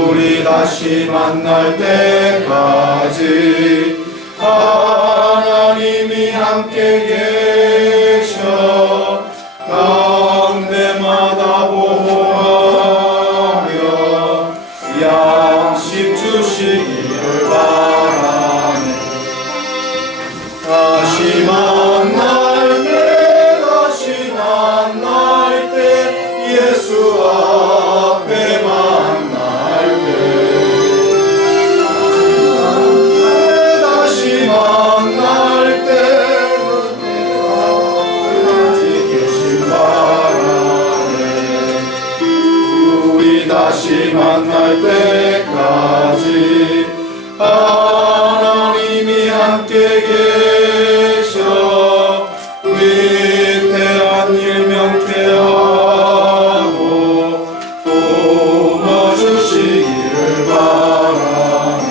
우리 다시 만날 때까지 하나님이 함께 계셔 가운데마다 보호하며 양식 주시기를 바라네. 다시 만날 때 다시 만날 때 예수 앞에 만날 때 다시 만날 때까지 계신 바라네. 우리 다시 만날 때까지 하나님이 함께 계셔 위태한 일 명쾌하고 도와주시기를 바라네.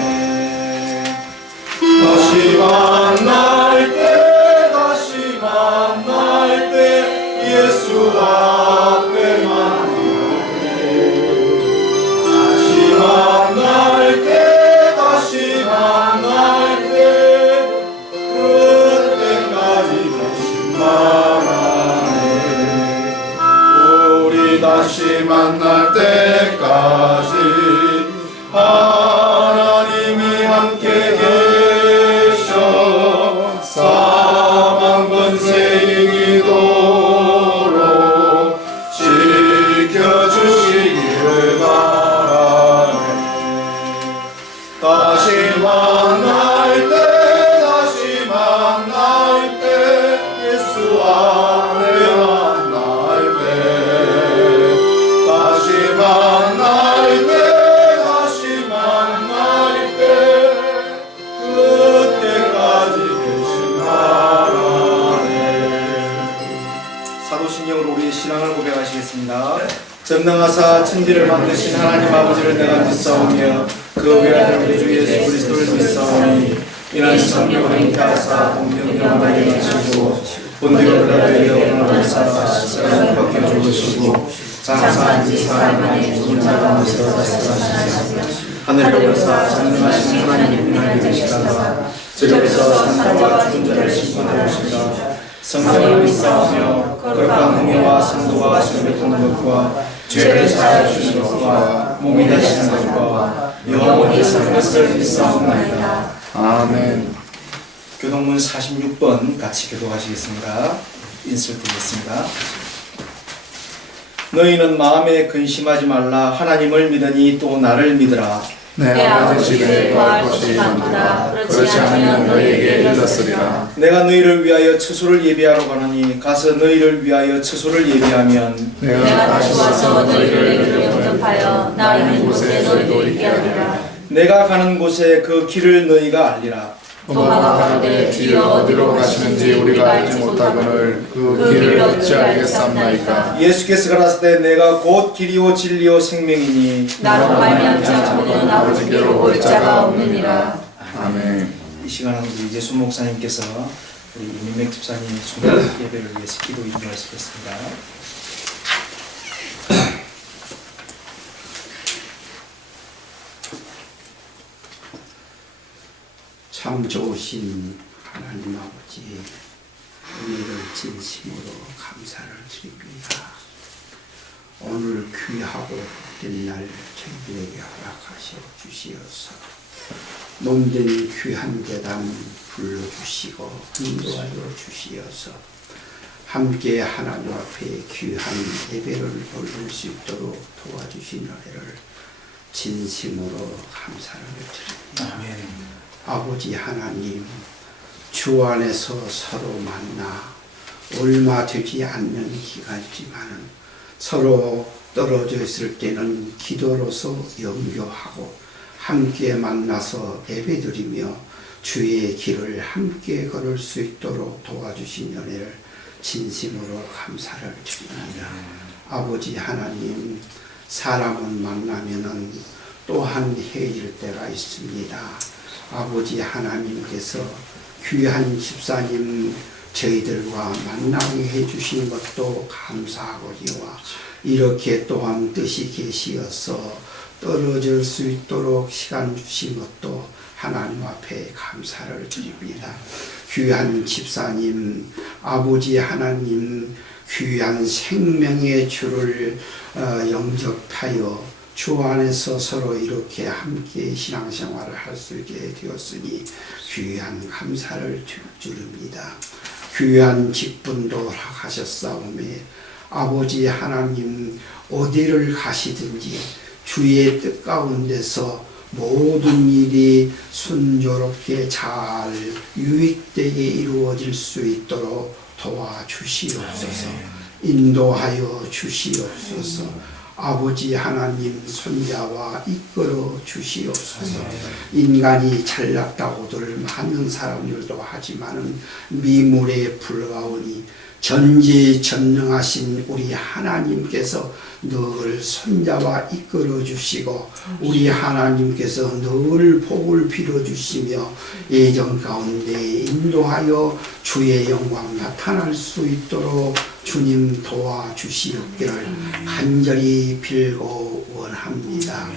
다시 만날 때 다시 만날 때 예수 앞에 만날 때 다시 만날 때 다시 만날 때 그때까지 계신 바라네. 우리 다시 만날 때까지 하나님이 함께 계셔 사망 권세 이기도록 지켜주시기를 바라네. 다시 만날 때 다시 만날 때 예수 앞에 만날 때 다시 만날 때 다시 만날 때 그때까지 계신 바라네. 사도신경으로 우리의 신앙을 고백하시겠습니다. 전능하사 천지를 만드신 하나님 아버지를 내가 믿사오며 그 외아들 우리 주 예수 그리스도를 믿사오니 이는 성령을 잉태하사 본경영하게 하시고 본디오 빌라도에게 영원을 사하시사 받게 주시고 장사한 지 사람 안에 죽은 자 가운데서 살아나시사 하늘에 올라사 전능하신 하나님 은혜를 되시다가 저리로서 산자와 죽은 자를 심판하시다. 성령을 믿사오며 거룩한 공예와 성도와 주님의 돕는 것과 죄를 사하여 주시는 것과 몸이 되시는 것과 영원히 사는 것을 믿사옵나이다. 아멘. 교동문 46번 같이 교독하시겠습니다. 인술 드리겠습니다. 너희는 마음에 근심하지 말라. 하나님을 믿으니 또 나를 믿으라. 내 아버지 집에 거할 곳이 많도다. 그렇지 않으면 너희에게 일렀으리라. 내가 너희를 위하여 처소를 예비하러 가노니 가서 너희를 위하여 처소를 예비하면 내가 다시 와서 너희를 내게 영접하여 나 있는 곳에 너희도 있게 하리라. 내가 가는 곳에 그 길을 너희가 알리라. 도마가 가로되 주여 어디로 가시는지 우리가 알지 못하거늘 그 길을 어찌 알겠사옵나이까. 예수께서 가라사대 내가 곧 길이요 진리요 생명이니 나로 말미암지 않고는 아버지께로 올 자가 없느니라. 아멘. 이 시간은 우리 이재순 목사님께서 우리 이민mek 집사님 수목 예배를 위해서 기도 인도하시겠습니다. 참 좋으신 하나님 아버지, 은혜를 진심으로 감사를 드립니다. 오늘 귀하고 복된 날 저희들에게 허락하셔 주시어서 몸된 귀한 계단 불러주시고 인도하여 주시어서 함께 하나님 앞에 귀한 예배를 올릴 수 있도록 도와주신 은혜를 진심으로 감사를 드립니다. 아멘. 아버지 하나님, 주 안에서 서로 만나 얼마 되지 않는 기간이지만은 서로 떨어져 있을 때는 기도로서 연교하고 함께 만나서 예배드리며 주의 길을 함께 걸을 수 있도록 도와주신 은혜를 진심으로 감사를 드립니다. 아버지 하나님, 사람은 만나면은 또한 헤어질 때가 있습니다. 아버지 하나님께서 귀한 집사님 저희들과 만나게 해주신 것도 감사하고요. 이렇게 또한 뜻이 계시어서 떨어질 수 있도록 시간 주신 것도 하나님 앞에 감사를 드립니다. 귀한 집사님, 아버지 하나님, 귀한 생명의 주를 영접하여 주 안에서 서로 이렇게 함께 신앙생활을 할 수 있게 되었으니 귀한 감사를 드립니다. 귀한 직분도 허락하셨사오매 아버지 하나님, 어디를 가시든지 주의 뜻 가운데서 모든 일이 순조롭게 잘 유익되게 이루어질 수 있도록 도와주시옵소서. 인도하여 주시옵소서. 아버지 하나님, 손자와 이끌어 주시옵소서. 인간이 잘났다고들 많은 사람들도 하지만은 미물에 불과하니 전지전능하신 우리 하나님께서 늘 손자와 이끌어 주시고 우리 하나님께서 늘 복을 빌어 주시며 예정 가운데 인도하여 주의 영광 나타날 수 있도록 주님 도와주시옵기를 간절히 빌고 원합니다.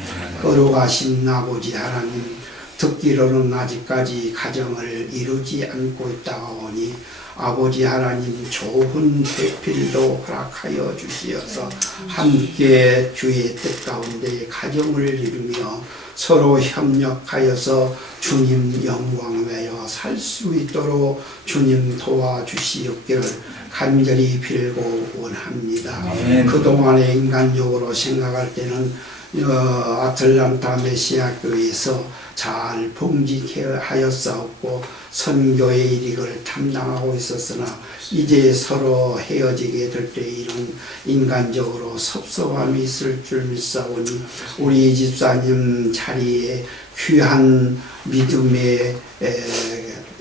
걸어가신 아버지 하나님, 듣기로는 아직까지 가정을 이루지 않고 있다가 오니 아버지 하나님, 좋은 배필도 허락하여 주시어서 함께 주의 뜻 가운데 가정을 이루며 서로 협력하여서 주님 영광 외여 살 수 있도록 주님 도와주시옵기를 간절히 빌고 원합니다. 그동안에 인간적으로 생각할 때는 아틀란타 메시아 교회에서 잘 봉직하였사옵고 선교의 일을 담당하고 있었으나 이제 서로 헤어지게 될 때 이런 인간적으로 섭섭함이 있을 줄 믿사오니 우리 집사님 자리에 귀한 믿음의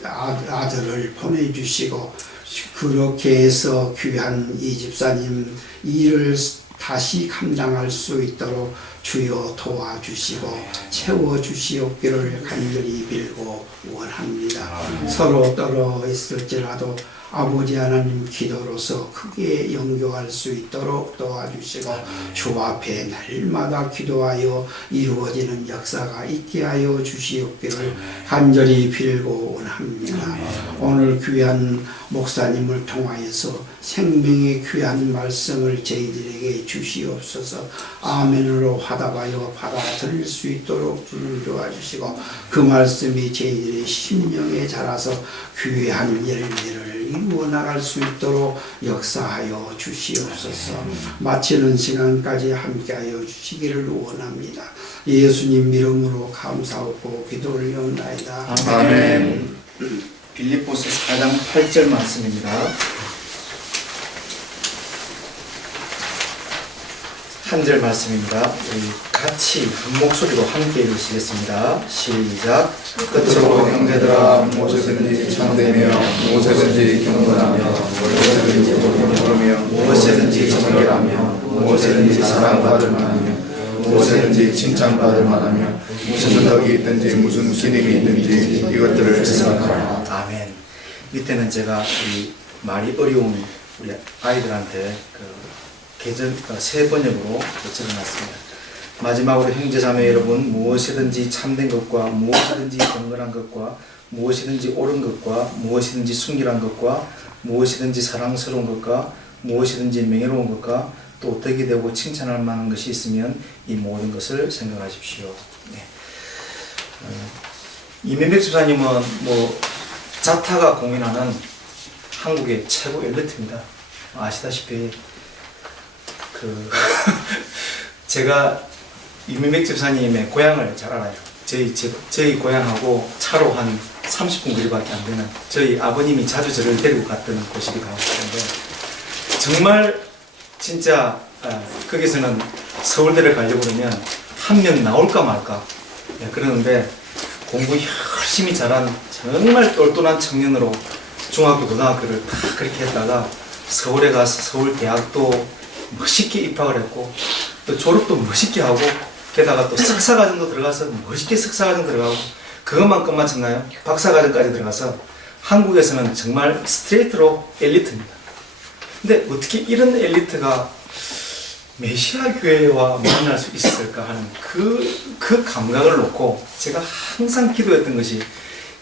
아들을 보내주시고 그렇게 해서 귀한 이 집사님 일을 다시 감당할 수 있도록 주여 도와주시고 채워주시옵기를 간절히 빌고 원합니다. 서로 떨어 있을지라도 아버지 하나님 기도로서 크게 영교할 수 있도록 도와주시고 주 앞에 날마다 기도하여 이루어지는 역사가 있게 하여 주시옵기를 간절히 빌고 원합니다. 오늘 귀한 목사님을 통하여서 생명의 귀한 말씀을 저희들에게 주시옵소서. 아멘으로 화답하여 받아들일 수 있도록 주를 도와주시고 그 말씀이 저희들의 심령에 자라서 귀한 열매를 이루어 나갈 수 있도록 역사하여 주시옵소서. 마치는 시간까지 함께하여 주시기를 원합니다. 예수님 이름으로 감사하고 기도 올려옵나이다. 아멘. 빌립보서 4장 8절 말씀입니다. 한 절 말씀입니다. 우리 같이 한 목소리로 함께 읽으시겠습니다. 시작. 끝으로 형제들아, 무엇이든지 참되며 무엇이든지 경건하며 무엇이든지 부르며 무엇이든지 정결하며 무엇이든지 사랑받을 만하며 무엇이든지 칭찬받을 만하며 무슨 덕이 있든지 무슨 기능이 있든지 이것들을 생각하라. 아멘. 밑에는 제가 이 말이 어려운 우리 아이들한테 새 번역으로 적어놨습니다. 마지막으로 형제자매 여러분, 무엇이든지 참된 것과 무엇이든지 경건한 것과 무엇이든지 옳은 것과 무엇이든지 순결한 것과 무엇이든지 사랑스러운 것과 무엇이든지 명예로운 것과 또 덕이 되고 칭찬할 만한 것이 있으면 이 모든 것을 생각하십시오. 네. 이민백 집사님은 뭐 자타가 공인하는 한국의 최고 엘리트입니다. 아시다시피 제가 이민백 집사님의 고향을 잘 알아요. 저희 고향하고 차로 한 30분 거리밖에 안 되는, 저희 아버님이 자주 저를 데리고 갔던 곳이기도 하고. 그런데 정말 진짜 거기서는 서울대를 가려고 그러면 한 명 나올까 말까 그러는데, 공부 열심히 잘한 정말 똘똘한 청년으로 중학교 고등학교를 다 그렇게 했다가 서울에 가서 서울대학도 멋있게 입학을 했고 또 졸업도 멋있게 하고 게다가 또 석사과정도 들어가서 멋있게 석사과정 들어가고, 그것만 끝마쳤나요? 박사과정까지 들어가서 한국에서는 정말 스트레이트로 엘리트입니다. 근데 어떻게 이런 엘리트가 메시아 교회와 만날 수 있을까 하는 그 감각을 놓고 제가 항상 기도했던 것이,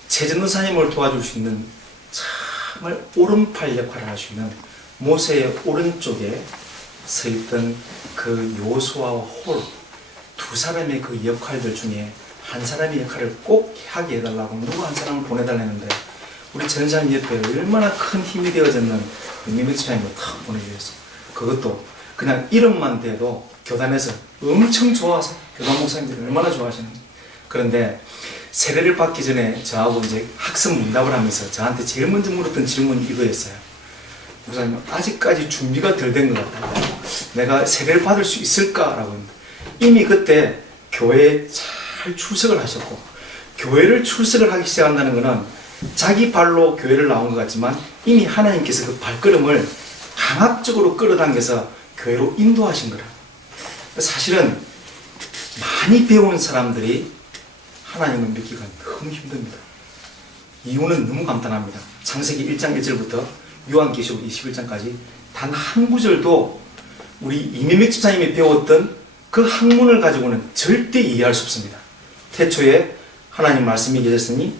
최전도사님을 도와줄 수 있는 정말 오른팔 역할을 할 수 있는 모세의 오른쪽에 서 있던 그 요수아와 홀 두 사람의 그 역할들 중에 한 사람의 역할을 꼭 하게 해달라고 누구 한 사람을 보내달라는데, 우리 전사님 옆에 얼마나 큰 힘이 되어졌는 민민백 집사님을 탁 보내주셨어. 그것도 그냥 이름만 대도 교단에서 엄청 좋아서, 교단 목사님들이 얼마나 좋아하시는지. 그런데 세례를 받기 전에 저하고 이제 학습 문답을 하면서 저한테 제일 먼저 물었던 질문이 이거였어요. 목사님, 아직까지 준비가 덜 된 것 같다. 내가 세례를 받을 수 있을까라고 했는데, 이미 그때 교회에 잘 출석을 하셨고, 교회를 출석을 하기 시작한다는 것은 자기 발로 교회를 나온 것 같지만 이미 하나님께서 그 발걸음을 강압적으로 끌어당겨서 교회로 인도하신 거라. 사실은 많이 배운 사람들이 하나님을 믿기가 너무 힘듭니다. 이유는 너무 간단합니다. 창세기 1장 1절부터 요한계시록 21장까지 단 한 구절도 우리 이민백 집사님이 배웠던 그 학문을 가지고는 절대 이해할 수 없습니다. 태초에 하나님 말씀이 계셨으니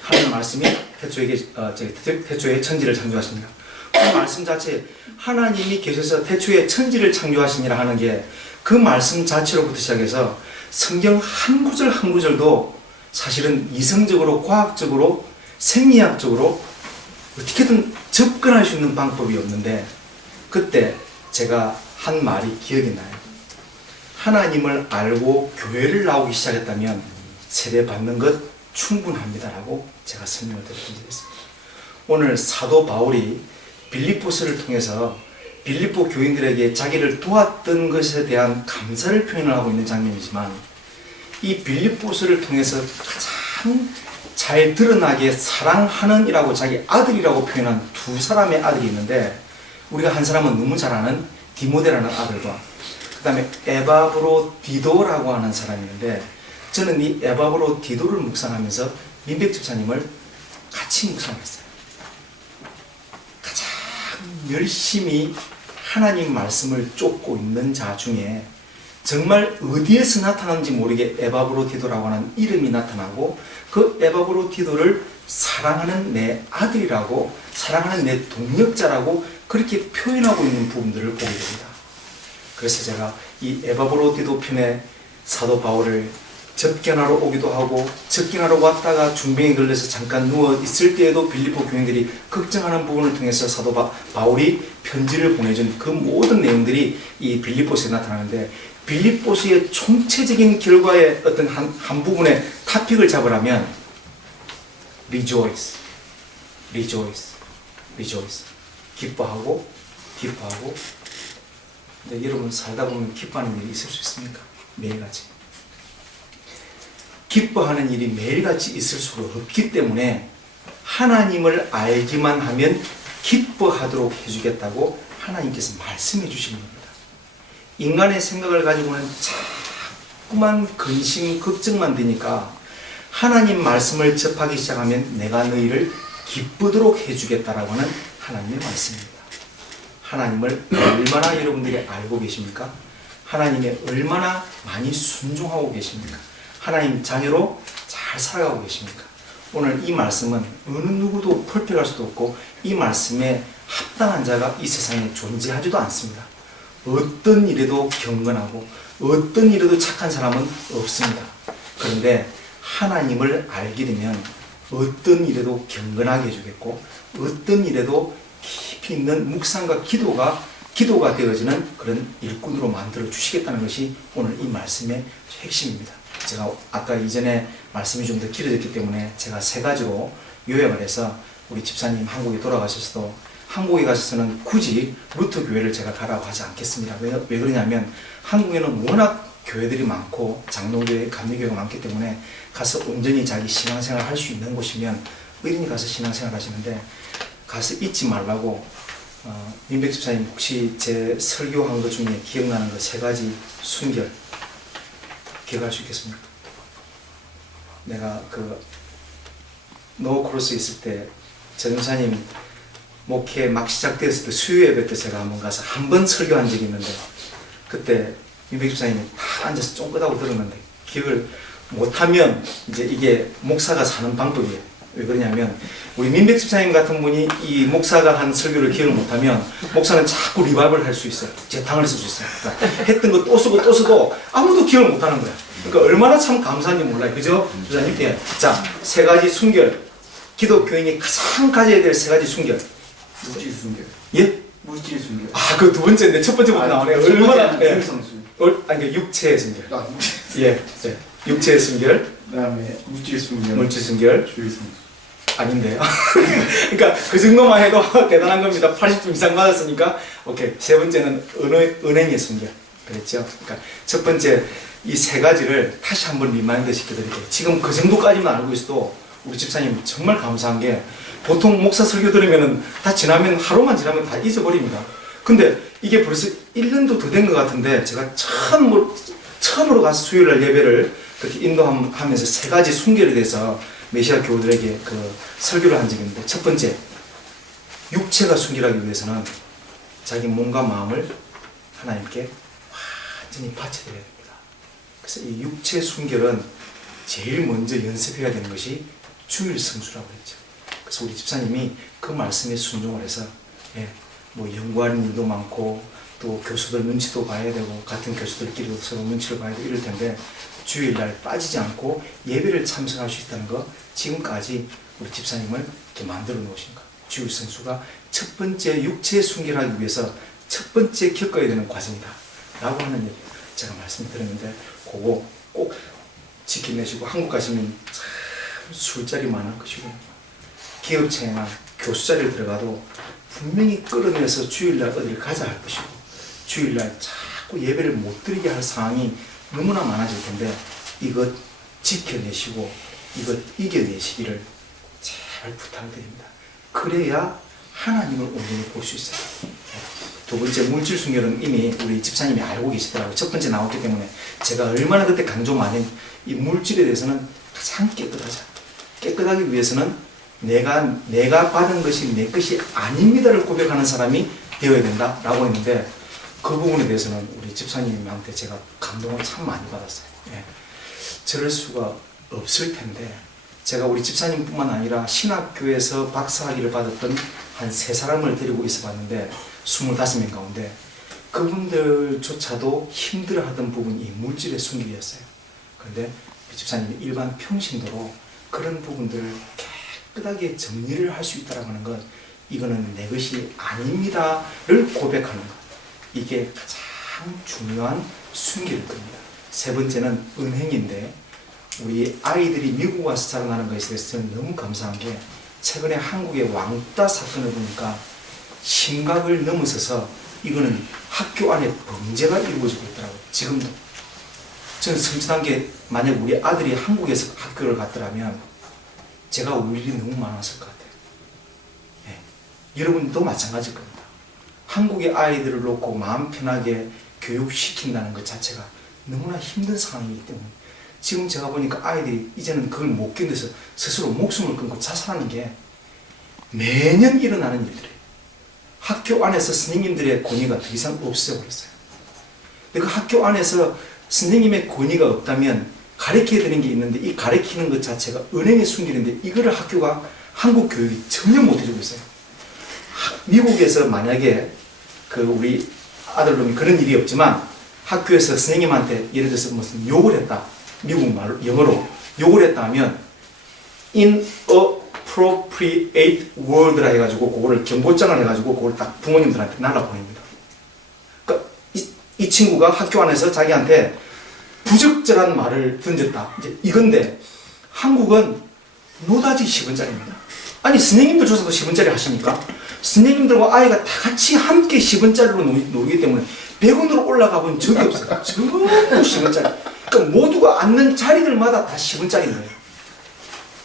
하나님 말씀이 태초에 천지를 창조하십니다. 그 말씀 자체, 하나님이 계셔서 태초에 천지를 창조하시니라 하는 게 그 말씀 자체로부터 시작해서 성경 한 구절 한 구절도 사실은 이성적으로, 과학적으로, 생리학적으로 어떻게든 접근할 수 있는 방법이 없는데, 그때 제가 한 말이 기억이 나요. 하나님을 알고 교회를 나오기 시작했다면 세례 받는 것 충분합니다라고 제가 설명을 드린 적이 있습니다. 오늘 사도 바울이 빌립보서를 통해서 빌립보 교인들에게 자기를 도왔던 것에 대한 감사를 표현을 하고 있는 장면이지만, 이 빌립보서를 통해서 가장 잘 드러나게 사랑하는 이라고 자기 아들이라고 표현한 두 사람의 아들이 있는데, 우리가 한 사람은 너무 잘 아는 디모데라는 아들과 그 다음에 에바브로디도라고 하는 사람이 있는데, 저는 이 에바브로디도를 묵상하면서 민백 집사님을 같이 묵상했어요. 가장 열심히 하나님 말씀을 쫓고 있는 자 중에 정말 어디에서 나타났는지 모르게 에바브로디도라고 하는 이름이 나타나고, 그 에바브로디도를 사랑하는 내 아들이라고, 사랑하는 내 동력자라고 그렇게 표현하고 있는 부분들을 보게 됩니다. 그래서 제가 이 에바브로디도 편에 사도 바울을 접견하러 오기도 하고, 접견하러 왔다가 중병에 걸려서 잠깐 누워 있을 때에도 빌립보 교인들이 걱정하는 부분을 통해서 사도 바울이 편지를 보내준 그 모든 내용들이 이 빌립보서에 나타나는데, 빌립보서의 총체적인 결과의 어떤 한 부분의 토픽을 잡으라면 rejoice, rejoice, rejoice, 기뻐하고 기뻐하고. 근데 여러분 살다 보면 기뻐하는 일이 있을 수 있습니까? 매일같이 기뻐하는 일이 매일같이 있을 수가 없기 때문에 하나님을 알기만 하면 기뻐하도록 해주겠다고 하나님께서 말씀해 주시는 겁니다. 인간의 생각을 가지고는 자꾸만 근심, 걱정만 되니까 하나님 말씀을 접하기 시작하면 내가 너희를 기쁘도록 해주겠다라고 하는 하나님의 말씀입니다. 하나님을 얼마나 여러분들이 알고 계십니까? 하나님의 얼마나 많이 순종하고 계십니까? 하나님 자녀로 잘 살아가고 계십니까? 오늘 이 말씀은 어느 누구도 perfect할 수도 없고 이 말씀에 합당한 자가 이 세상에 존재하지도 않습니다. 어떤 일에도 경건하고 어떤 일에도 착한 사람은 없습니다. 그런데 하나님을 알게 되면 어떤 일에도 경건하게 해주겠고 어떤 일에도 깊이 있는 묵상과 기도가 되어지는 그런 일꾼으로 만들어 주시겠다는 것이 오늘 이 말씀의 핵심입니다. 제가 아까 이전에 말씀이 좀 더 길어졌기 때문에 제가 3가지로 요약을 해서 우리 집사님 한국에 돌아가셔서도 한국에 가셔서는 굳이 루터 교회를 제가 가라고 하지 않겠습니다. 왜 그러냐면 한국에는 워낙 교회들이 많고 장로교회, 감리교회가 많기 때문에 가서 온전히 자기 신앙생활 할 수 있는 곳이면 의린이 가서 신앙생활 하시는데 가서 잊지 말라고 민백 집사님 혹시 제 설교한 것 중에 기억나는 거 3가지 순결 기억할 수 있겠습니까? 내가 그 노크로스 있을 때 전사님 목회 막 시작되었을 때 수요 예배 때 제가 한번 가서 한 번 설교한 적이 있는데 그때 민백 집사님이 다 앉아서 쫑긋하고 들었는데 기억을 못하면 이제 이게 목사가 사는 방법이에요. 왜 그러냐면 우리 민백 집사님 같은 분이 이 목사가 한 설교를 기억을 못하면 목사는 자꾸 리바이벌 할 수 있어요. 재탕을 쓸 수 있어요. 그러니까 했던 거 또 쓰고 아무도 기억을 못하는 거야. 그러니까 얼마나 참 감사한지 몰라요. 그죠? 집사님? 예. 자, 3가지 순결. 기독교인이 가장 가져야 될 3가지 순결. 물질 순결. 예? 물질 순결. 아, 그 2번째인데 첫 번째부터 나오네요. 얼마나 예. 성수. 아니 육체의 순결. 아, 예. 예. 육체의 순결, 그다음에 물질 순결. 물질 순결. 주의 성수. 아닌데요. 그러니까 그 정도만 해도 대단한 겁니다. 80점 이상 받았으니까. 오케이. 3번째는 은행의 순결. 그랬죠. 그러니까 첫 번째 이 3가지를 다시 한번 리마인드 시켜드릴게요. 지금 그 정도까지만 알고 있어도 우리 집사님 정말 감사한 게 보통 목사 설교 들으면은 다 지나면 하루만 지나면 다 잊어버립니다. 근데 이게 벌써 1년도 더 된 것 같은데 제가 처음으로 가서 수요일날 예배를 그렇게 인도하면서 3가지 순결에 대해서 메시아 교우들에게 그 설교를 한 적이 있는데 첫 번째 육체가 순결하기 위해서는 자기 몸과 마음을 하나님께 완전히 바쳐드려야 됩니다. 그래서 이 육체 순결은 제일 먼저 연습해야 되는 것이 주일 성수라고 했죠. 그래서 우리 집사님이 그 말씀에 순종을 해서 뭐 연구하는 일도 많고 또 교수들 눈치도 봐야 되고 같은 교수들끼리도 서로 눈치를 봐야 되고 이럴 텐데 주일날 빠지지 않고 예배를 참석할 수 있다는 거 지금까지 우리 집사님을 이렇게 만들어 놓으신 거. 주일 성수가 첫 번째 육체 순결하기 위해서 첫 번째 겪어야 되는 과정이다 라고 하는 얘기 제가 말씀을 드렸는데 그거 꼭 지켜내시고 한국 가시면 참 술자리 많을 것이고 기업체나 교수 자리를 들어가도 분명히 끌어내서 주일날 어디를 가자 할 것이고 주일날 자꾸 예배를 못 드리게 할 상황이 너무나 많아질 텐데 이것 지켜내시고 이것 이겨내시기를 제발 부탁드립니다. 그래야 하나님을 온전히 볼 수 있어요. 2번째 물질 순결은 이미 우리 집사님이 알고 계시더라고요. 첫 번째 나왔기 때문에 제가 얼마나 그때 강조 많이 이 물질에 대해서는 가장 깨끗하자. 깨끗하기 위해서는 내가 받은 것이 내 것이 아닙니다를 고백하는 사람이 되어야 된다라고 했는데 그 부분에 대해서는 우리 집사님한테 제가 감동을 참 많이 받았어요. 예. 저럴 수가 없을 텐데 제가 우리 집사님뿐만 아니라 신학교에서 박사학위를 받았던 한 3사람을 데리고 있어 봤는데 25명 가운데 그분들조차도 힘들어하던 부분이 이 물질의 순결이었어요. 그런데 우리 집사님이 일반 평신도로 그런 부분들을 깨끗하게 정리를 할 수 있다는 것, 이거는 내 것이 아닙니다를 고백하는 것, 이게 가장 중요한 순결일 겁니다. 3번째는 은행인데 우리 아이들이 미국 와서 자라나는 것에 대해서 저는 너무 감사한 게 최근에 한국의 왕따 사건을 보니까 심각을 넘어서서 이거는 학교 안에 범죄가 이루어지고 있더라고요. 지금도. 저는 섬찟한 게 만약 우리 아들이 한국에서 학교를 갔더라면 제가 울 일이 너무 많았을 것 같아요. 네. 여러분도 마찬가지일 겁니다. 한국의 아이들을 놓고 마음 편하게 교육시킨다는 것 자체가 너무나 힘든 상황이기 때문에 지금 제가 보니까 아이들이 이제는 그걸 못 견뎌서 스스로 목숨을 끊고 자살하는 게 매년 일어나는 일들이에요. 학교 안에서 선생님들의 권위가 더 이상 없어져 버렸어요. 근데 그 학교 안에서 선생님의 권위가 없다면 가르쳐야 되는 게 있는데 이 가르치는 것 자체가 은행에 숨기는데 이거를 학교가 한국 교육이 전혀 못해주고 있어요. 미국에서 만약에 그 우리 아들놈이 그런 일이 없지만 학교에서 선생님한테 예를 들어서 무슨 욕을 했다. 미국 말로 영어로 욕을 했다 하면 inappropriate word라 해가지고 그거를 경고장을 해가지고 그걸 딱 부모님들한테 날라보냅니다. 그러니까 이 친구가 학교 안에서 자기한테 부적절한 말을 던졌다. 이제 이건데 한국은 노다지 10원짜리입니다. 아니 선생님들 조사도 10원짜리 하시니까 선생님들과 아이가 다 같이 함께 10원짜리로 놀기 때문에 100원으로 올라가 본 적이 없어요. 전부 10원짜리. 그러니까 모두가 앉는 자리들마다 다 10원짜리인 거예요.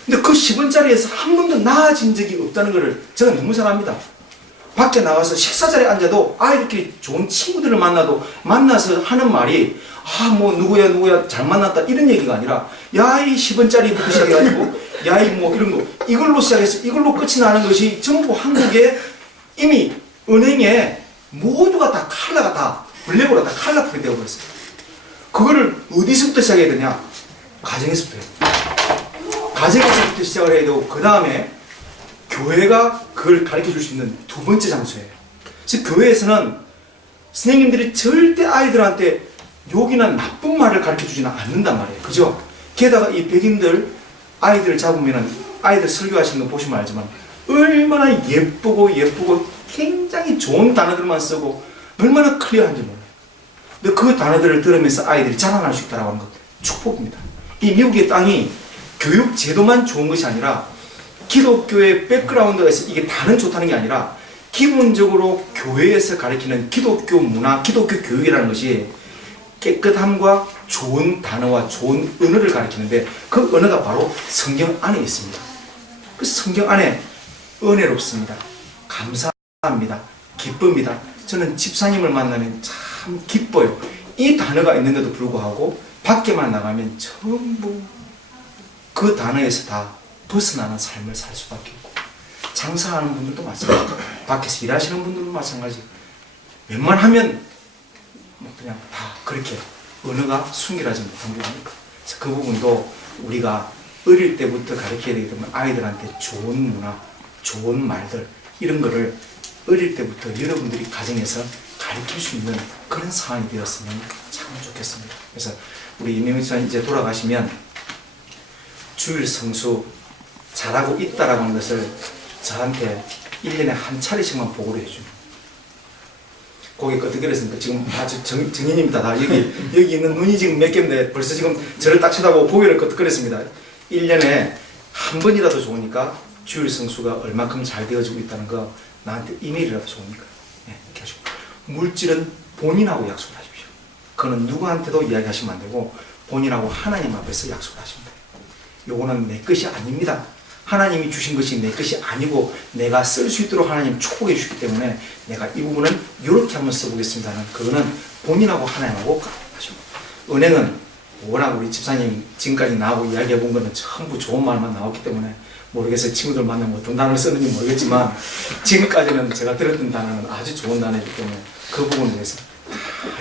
근데 그 10원짜리에서 한 번도 나아진 적이 없다는 것을 제가 너무 잘 압니다. 밖에 나가서 식사 자리에 앉아도 아이들끼리 좋은 친구들을 만나서 하는 말이 뭐 누구야 잘 만났다 이런 얘기가 아니라 야 이 10원짜리부터 시작해가지고 야 이 뭐 이런 거 이걸로 시작해서 이걸로 끝이 나는 것이 전부 한국에 이미 은행에 모두가 다 칼라가 다 블랙으로 다 칼라풀이 되어버렸어요. 그거를 어디서부터 시작해야 되냐? 가정에서부터 해요. 가정에서부터 시작을 해야 되고 그 다음에 교회가 그걸 가르쳐 줄 수 있는 두 번째 장소예요. 그래서 교회에서는 선생님들이 절대 아이들한테 욕이나 나쁜 말을 가르쳐 주지는 않는단 말이에요. 그죠? 게다가 이 백인들 아이들을 잡으면은 아이들 설교하시는 거 보시면 알지만 얼마나 예쁘고 굉장히 좋은 단어들만 쓰고 얼마나 클리어한지 몰라요. 근데 그 단어들을 들으면서 아이들이 자라날 수 있다는 건 축복입니다. 이 미국의 땅이 교육 제도만 좋은 것이 아니라 기독교의 백그라운드가 있어 이게 다는 좋다는 게 아니라 기본적으로 교회에서 가르치는 기독교 문화, 기독교 교육이라는 것이 깨끗함과 좋은 단어와 좋은 언어를 가르치는데 그 언어가 바로 성경 안에 있습니다. 그 성경 안에 은혜롭습니다. 감사합니다. 기쁩니다. 저는 집사님을 만나면 참 기뻐요. 이 단어가 있는데도 불구하고 밖에만 나가면 전부 그 단어에서 다 벗어나는 삶을 살 수밖에 없고 장사하는 분들도 마찬가지고 밖에서 일하시는 분들도 마찬가지고 웬만하면 뭐 그냥 다 그렇게 언어가 순결하지 못한 부분이니까 그 부분도 우리가 어릴 때부터 가르쳐야 되기 때문에 아이들한테 좋은 문화, 좋은 말들 이런 거를 어릴 때부터 여러분들이 가정에서 가르칠 수 있는 그런 상황이 되었으면 참 좋겠습니다. 그래서 우리 이명희 집사님 이제 돌아가시면 주일 성수 잘하고 있다라고 하는 것을 저한테 1년에 한 차례씩만 보고를 해줍니다. 거기 어떻게 그랬습니까? 지금 아주 정인입니다. 다 여기 있는 눈이 지금 몇 개인데 벌써 지금 저를 딱 쳐다보고 고개를 끄덕거렸습니다. 1년에 한 번이라도 좋으니까 주일 성수가 얼마큼 잘 되어지고 있다는 거 나한테 이메일이라도 좋으니까 이렇게 하시고 물질은 본인하고 약속을 하십시오. 그거는 누구한테도 이야기하시면 안 되고 본인하고 하나님 앞에서 약속을 하시면 돼요. 요거는 내 것이 아닙니다. 하나님이 주신 것이 내 것이 아니고 내가 쓸 수 있도록 하나님 축복해 주셨기 때문에 내가 이 부분은 이렇게 한번 써보겠습니다는 그거는 본인하고 하나님하고 하시고 은행은 워낙 우리 집사님 지금까지 나하고 이야기해 본 거는 전부 좋은 말만 나왔기 때문에 모르겠어요. 친구들 만나면 어떤 단어를 쓰는지 모르겠지만 지금까지는 제가 들었던 단어는 아주 좋은 단어이기 때문에 그 부분에 대해서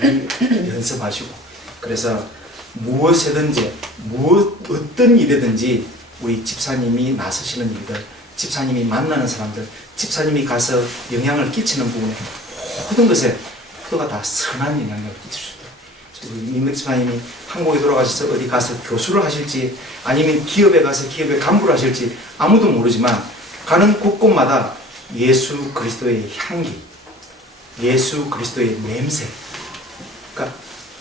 많이 연습하시고 그래서 무엇이든지 어떤 일이든지 우리 집사님이 나서시는 일들, 집사님이 만나는 사람들, 집사님이 가서 영향을 끼치는 부분에 모든 것에 그가 다 선한 영향력을 끼칠 수 있도록 우리 민백 집사님이 한국에 돌아가셔서 어디 가서 교수를 하실지 아니면 기업에 가서 기업의 간부를 하실지 아무도 모르지만 가는 곳곳마다 예수 그리스도의 향기, 예수 그리스도의 냄새 그러니까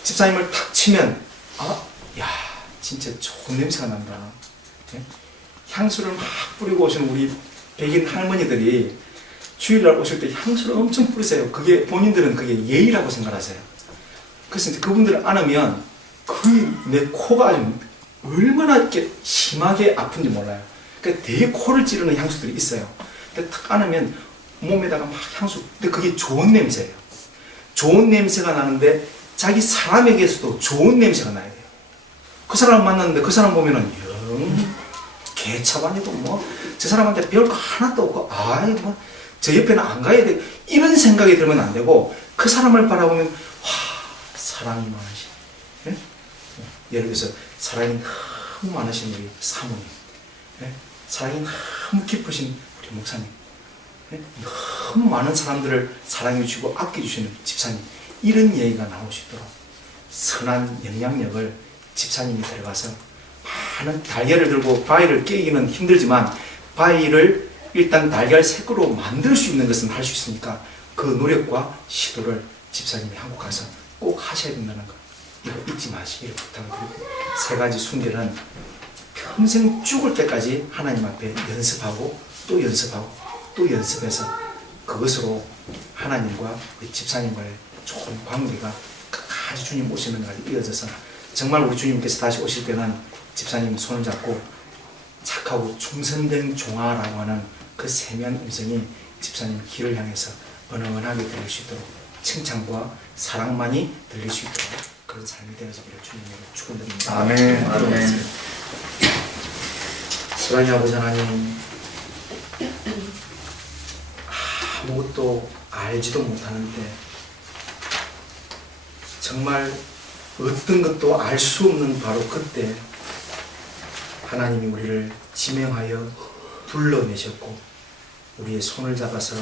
집사님을 탁 치면 야 진짜 좋은 냄새가 난다. 향수를 막 뿌리고 오시는 우리 백인 할머니들이 주일날 오실 때 향수를 엄청 뿌리세요. 그게 본인들은 그게 예의라고 생각하세요. 그래서 이제 그분들을 안으면 내 코가 아주 얼마나 이렇게 심하게 아픈지 몰라요. 그러니까 되게 코를 찌르는 향수들이 있어요. 근데 탁 안으면 몸에다가 막 향수. 근데 그게 좋은 냄새예요. 좋은 냄새가 나는데 자기 사람에게서도 좋은 냄새가 나야 돼요. 그 사람을 만났는데 그 사람 보면은 영 개차반이도 뭐 저 사람한테 배울 거 하나도 없고 뭐 저 옆에는 안 가야 돼 이런 생각이 들면 안 되고 그 사람을 바라보면 와 사랑이 많으시 예를 들어서 사랑이 너무 많으신 우리 사모님, 예? 사랑이 너무 깊으신 우리 목사님, 예? 너무 많은 사람들을 사랑해 주시고 아껴주시는 집사님, 이런 얘기가 나올 수 있도록 선한 영향력을 집사님이 들어가서 많은 달걀을 들고 바위를 깨기는 힘들지만 바위를 일단 달걀 새끼로 만들 수 있는 것은 할 수 있으니까 그 노력과 시도를 집사님이 하고 가서 꼭 하셔야 된다는 거, 이거 잊지 마시기를 부탁드리고, 세 가지 순결은 평생 죽을 때까지 하나님 앞에 연습하고 또 연습하고 또 연습해서 그것으로 하나님과 우리 집사님과의 좋은 관계가 끝까지 주님 오시는 날이 이어져서 정말 우리 주님께서 다시 오실 때는 집사님 손을 잡고 착하고 충성된 종아라고 하는 그 세미한 음성이 집사님 길을 향해서 은은하게 들릴 수 있도록 칭찬과 사랑만이 들릴 수 있도록 그런 삶이 되어지기를 주님으로 축원드립니다. 아멘. 아멘. 사랑의 아버지 하나님, 아무것도 알지도 못하는데 정말 어떤 것도 알 수 없는 바로 그때 하나님이 우리를 지명하여 불러내셨고 우리의 손을 잡아서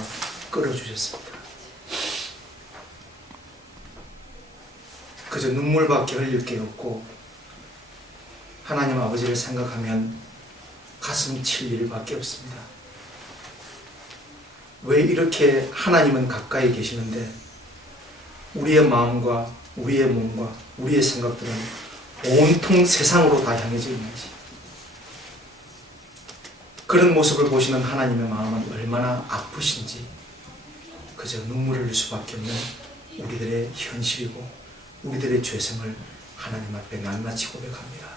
끌어주셨습니다. 그저 눈물밖에 흘릴 게 없고 하나님 아버지를 생각하면 가슴 칠 일밖에 없습니다. 왜 이렇게 하나님은 가까이 계시는데 우리의 마음과 우리의 몸과 우리의 생각들은 온통 세상으로 다 향해져 있는지, 그런 모습을 보시는 하나님의 마음은 얼마나 아프신지 그저 눈물을 흘릴 수밖에 없는 우리들의 현실이고 우리들의 죄성을 하나님 앞에 낱낱이 고백합니다.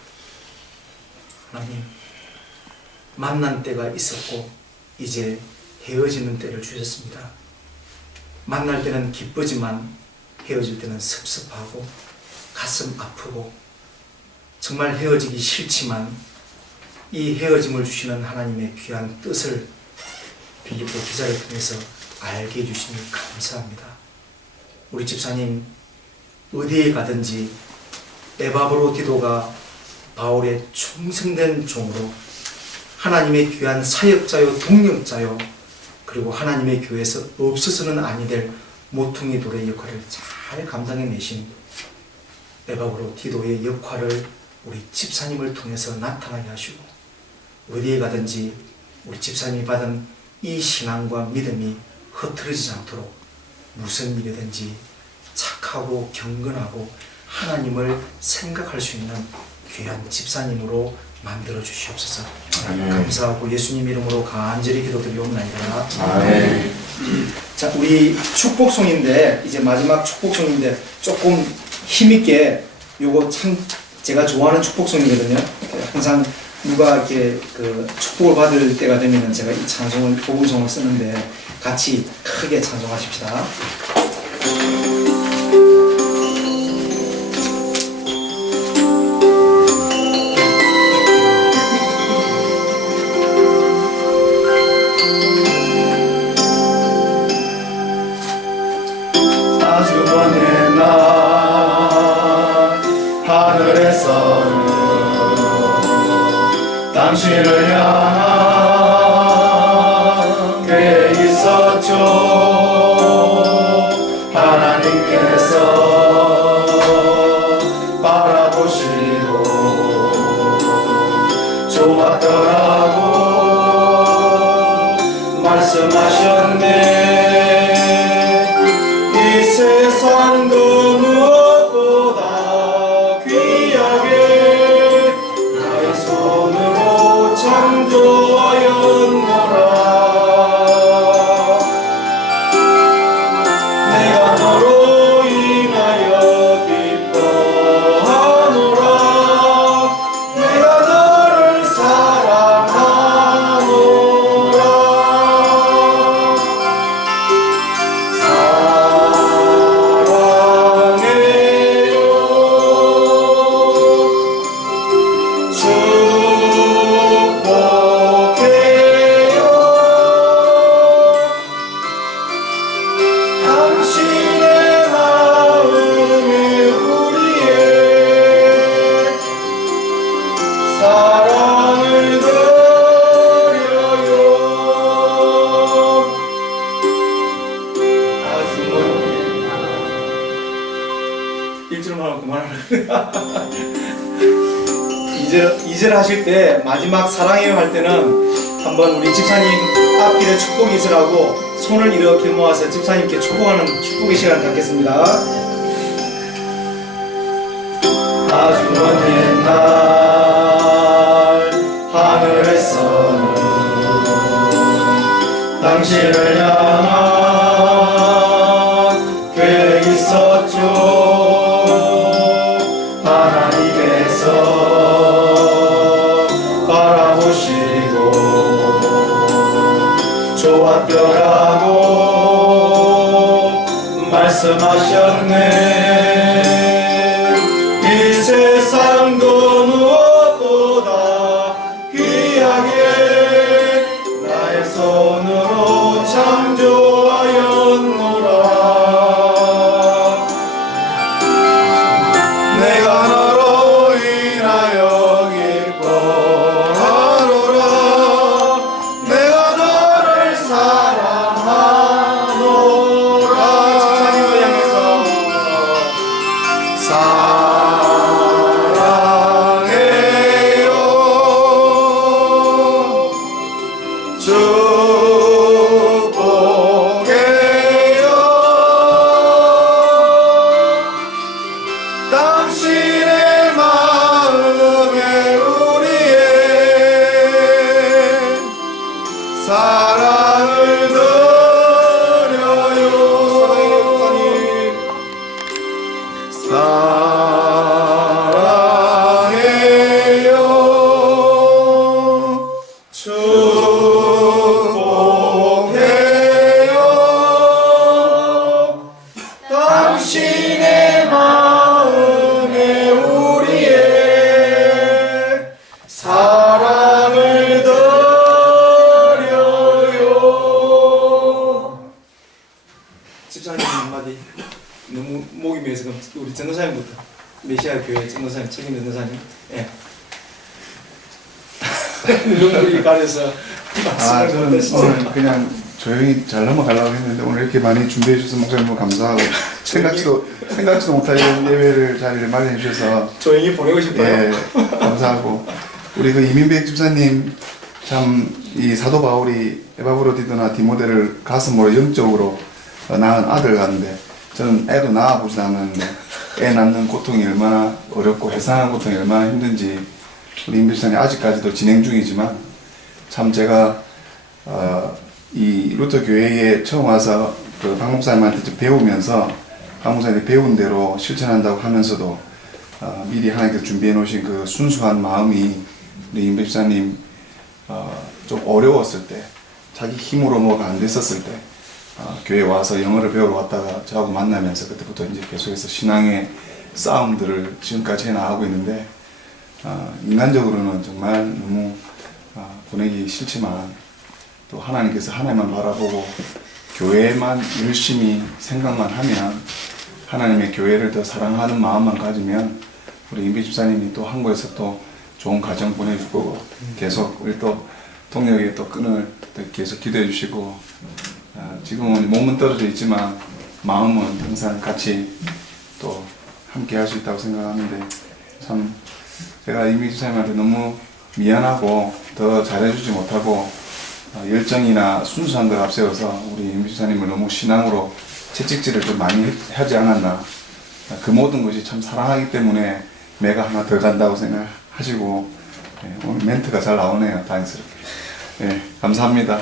하나님, 만난 때가 있었고 이제 헤어지는 때를 주셨습니다. 만날 때는 기쁘지만 헤어질 때는 섭섭하고 가슴 아프고 정말 헤어지기 싫지만 이 헤어짐을 주시는 하나님의 귀한 뜻을 빌립보 기사를 통해서 알게 해주시니 감사합니다. 우리 집사님 어디에 가든지 에바브로디도가 바울의 충성된 종으로 하나님의 귀한 사역자요 동력자요 그리고 하나님의 교회에서 없어서는 아니 될 모퉁이 돌의 역할을 잘 감당해내신 에바브로디도의 역할을 우리 집사님을 통해서 나타나게 하시고 어디에 가든지 우리 집사님이 받은 이 신앙과 믿음이 흐트러지지 않도록 무슨 일이든지 착하고 경건하고 하나님을 생각할 수 있는 귀한 집사님으로 만들어 주시옵소서. 감사하고 예수님 이름으로 간절히 기도드리옵나이다. 아멘. 자, 우리 축복송인데 이제 마지막 축복송인데 조금 힘있게, 요거 참 제가 좋아하는 축복송이거든요. 항상 누가 이렇게 그 축복을 받을 때가 되면 제가 이 찬송을, 복음송을 쓰는데 같이 크게 찬송하십시다. 아주 먼 날 하늘에서는 당신을 향한 계획이 있었죠. 하나님께서 바라보시고 좋았더라고 말씀하셨네. 이 세상도 무엇보다 귀하게 나의 손으로 창조 1절만 하고 그만하라. 2절 하실 때 마지막 사랑해요 할 때는 한번 우리 집사님 앞길에 축복이 있으라고 손을 이렇게 모아서 집사님께 축복하는 축복의 시간을 갖겠습니다. 아주 먼 옛날 하늘에서는 당신을 향한 계획이 있었죠. 하나님께서 바라보시고 좋았더라고 말씀하셨네. 이 세상 그 무엇보다 귀하게 나의 손으로 창조하였노라. 내가 너로 인하여 기뻐하노라. 내가 너를 사랑하노라. 집사님을 향해서 사랑해요. 축복해요. 당신의 마음에 우리의 사랑을 드려요. 사랑해요. 축복해요. 당신의 마음에 우리의 사랑을 드려요. 집사님 한마디. 너무 목이 메서 그럼 우리 전도사님부터 메시아 교회 전도사님 책임 전도사님. 예. 눈물이 가려서 말씀을 저는 못하시죠. 오늘 그냥 조용히 잘 넘어가려고 했는데 오늘 이렇게 많이 준비해 주셔서 목사님 너무 감사하고 생각지도 못할 이런 예배를 자리를 마련해 주셔서 조용히 보내고 싶어요. 예, 감사하고 우리 그 이민백 집사님 참 이 사도 바울이 에바브로디도나 디모데를 가슴으로 영적으로 낳은 아들 같은데 저는 애도 낳아보지 않았는데 애 낳는 고통이 얼마나 어렵고 해상한 고통이 얼마나 힘든지 우리 이민백 집사님 아직까지도 진행 중이지만 참 제가 이 루터 교회에 처음 와서 그 박 목사님한테 좀 배우면서 박 목사님이 배운 대로 실천한다고 하면서도 미리 하나님께서 준비해 놓으신 그 순수한 마음이 우리 임배 집사님 좀 어려웠을 때 자기 힘으로 뭐가 안 됐었을 때 교회 와서 영어를 배우러 왔다가 저하고 만나면서 그때부터 이제 계속해서 신앙의 싸움들을 지금까지 해나가고 있는데 인간적으로는 정말 너무 보내기 싫지만 또 하나님께서 하나님만 바라보고 교회만 열심히 생각만 하면 하나님의 교회를 더 사랑하는 마음만 가지면 우리 임비 집사님이 또 한국에서 또 좋은 가정 보내줄 거고 계속 우리 또 동력의 또 끈을 또 계속 기도해 주시고 지금은 몸은 떨어져 있지만 마음은 항상 같이 또 함께 할 수 있다고 생각하는데 참 제가 임비 집사님한테 너무 미안하고 더 잘해주지 못하고 열정이나 순수한 걸 앞세워서 우리 임비 집사님을 너무 신앙으로 채찍질을 좀 많이 하지 않았나. 그 모든 것이 참 사랑하기 때문에 매가 하나 더 간다고 생각하시고 오늘 멘트가 잘 나오네요. 다행스럽게. 감사합니다.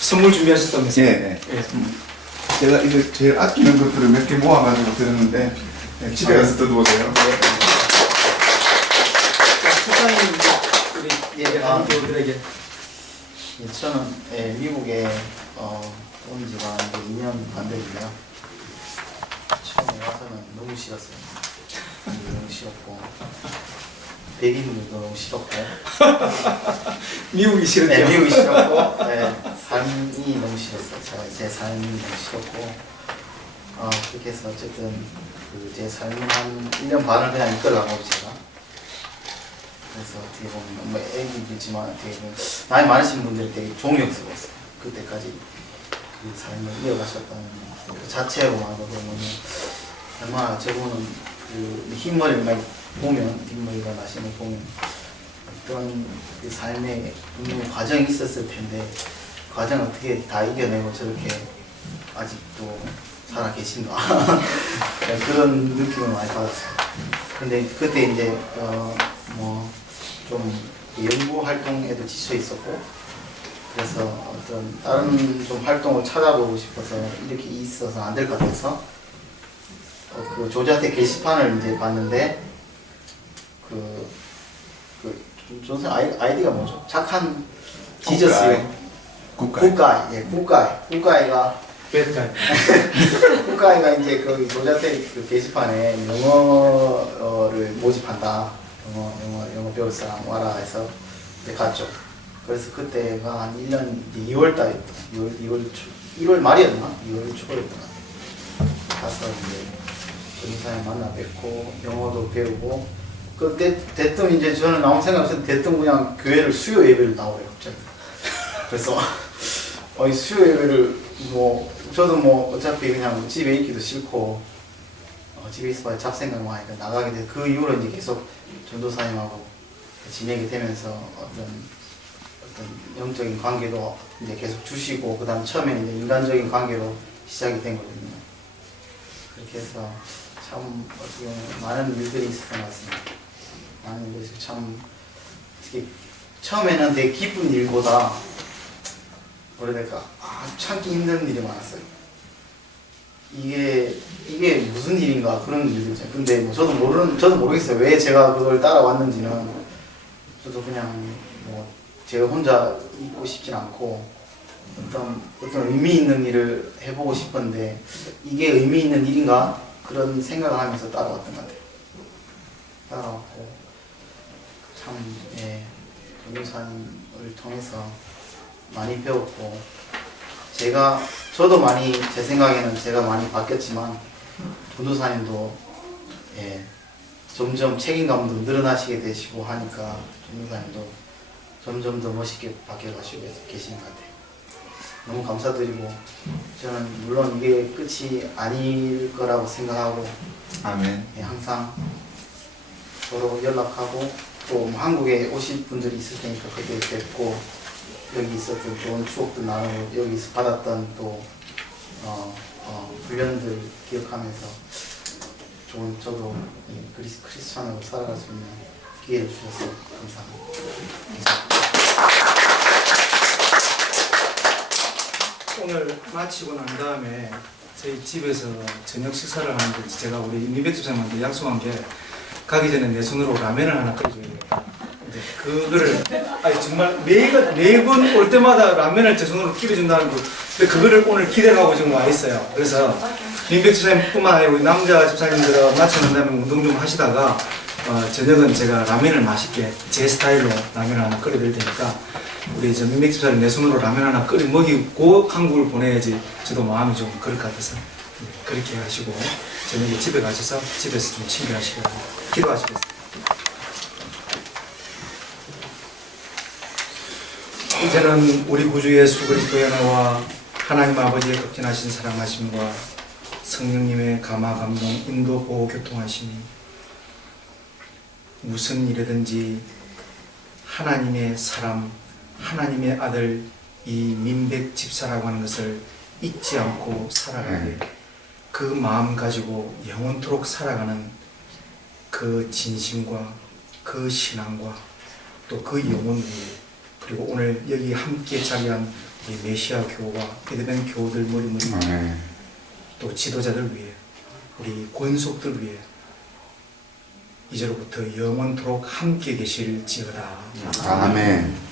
선물 준비하셨다면서요? 예. 제가 이거 제일 아끼는 것들을 몇 개 모아가지고 드렸는데 집에 가서 뜯어보세요. 소장님 우리 얘기 하는 분들에게 저는 미국에 온 지가 이제 2년 반 되고요. 처음에 와서는 너무 싫었어요. 너무 싫었고 백인들도 너무 싫었고 미국이 싫었죠? 네, 미국이 싫었고 삶이 너무 싫었어요. 제 삶이 너무 싫었고 그렇게 해서 어쨌든 제 삶을 한 1년 반을 그냥 이끌어가고 제가 그래서 어떻게 보면 뭐 애기들지만 어떻게 보면 나이 많으신 분들이 되게 존경스러웠어요. 그때까지 그 삶을 이어가셨다는 그 자체로만으로 보면 얼마나 저분은 그 흰머리를 많이 보면, 흰머리가 나시는 걸 보면 어떤 그 삶에 분명히 과정이 있었을 텐데 그 과정을 어떻게 다 이겨내고 저렇게 아직도 살아 계신가 그런 느낌을 많이 받았어요. 근데 그때 이제 뭐 좀 연구 활동에도 지쳐 있었고, 그래서 어떤 다른 좀 활동을 찾아보고 싶어서 이렇게 있어서 안 될 것 같아서 그 조자태 게시판을 이제 봤는데 존슨 아이디가 뭐죠? 착한 지저스요. 국가이가 배드가이. 국가이가 이제 그 조자태 그 게시판에 영어를 모집한다. 영어 배울 사람 와라 해서 이제 갔죠. 그래서 그때가 한 1년 2월 달이었다. 1월 말이었나? 2월 초였나? 가서 이제 전사에 만나 뵙고 영어도 배우고 그때 대뜸 이제 저는 아무 생각 없이 대뜸 그냥 교회를 수요 예배를 나오래요 갑자기. 그래서 이 수요 예배를 뭐 저도 뭐 어차피 그냥 집에 있기도 싫고 집에 있어봐야 잡생각만 하니까 나가게 돼. 그 이후로 이제 계속 전도사님하고 지내게 되면서 어떤 영적인 관계도 이제 계속 주시고, 그 다음 처음에는 이제 인간적인 관계로 시작이 된 거거든요. 그렇게 해서 참 어떻게 보면 많은 일들이 있었던 것 같습니다. 많은 일들이 참 어떻게 처음에는 되게 기쁜 일보다 뭐라 해야 될까 참기 힘든 일이 많았어요. 이게 무슨 일인가 그런 일이죠. 근데 뭐 저도 모르겠어요. 왜 제가 그걸 따라왔는지는. 저도 그냥 뭐 제가 혼자 있고 싶진 않고 어떤 의미 있는 일을 해보고 싶었는데 이게 의미 있는 일인가 그런 생각을 하면서 따라왔던 것 같아요. 따라왔고 참 전도사님을 통해서 많이 배웠고 저도 많이 제 생각에는 제가 많이 바뀌었지만 전도사님도 점점 책임감도 늘어나시게 되시고 하니까 전도사님도 점점 더 멋있게 바뀌어가시고 계신 것 같아요. 너무 감사드리고 저는 물론 이게 끝이 아닐 거라고 생각하고 아멘. 항상 서로 연락하고 또 한국에 오실 분들이 있을 테니까 그때 뵙고 여기 있었던 좋은 추억도 나누고 여기서 받았던 또 훈련들 기억하면서 저도 크리스찬으로 살아갈 수 있는 기회를 주셔서 감사합니다. 오늘 마치고 난 다음에 저희 집에서 저녁 식사를 하는데 제가 우리 임민백 집사님한테 약속한 게 가기 전에 내 손으로 라면을 하나 끓여줘야 되겠다. 이제 그거를 정말 매번 올 때마다 라면을 제 손으로 끓여준다는 거. 근데 그거를 오늘 기대하고 지금 와 있어요. 그래서 임민백 집사님뿐만 아니라 우리 남자 집사님들은 마치고 난 다음에 운동 좀 하시다가 저녁은 제가 라면을 맛있게 제 스타일로 라면을 하나 끓여드릴 테니까 우리 저 민백 집사님 내 손으로 라면 하나 끓여 먹이고 한국을 보내야지 저도 마음이 좀 그럴 것 같아서 그렇게 하시고 저녁에 집에 가셔서 집에서 좀 친구하시고 기도하시겠습니다. 이제는 우리 구주 예수 그리스도의 은혜와 하나님 아버지의 극진하신 사랑하심과 성령님의 감화 감동 인도 보호 교통하심이 무슨 일이든지 하나님의 사람 하나님의 아들 이 민백 집사라고 하는 것을 잊지 않고 살아가게 그 마음 가지고 영원토록 살아가는 그 진심과 그 신앙과 또 그 영혼 위에 그리고 오늘 여기 함께 자리한 우리 메시아 교우와 에드벤 교우들 머리머리 또 지도자들 위해 우리 권속들 위해 이제로부터 영원토록 함께 계실지어다. 아멘.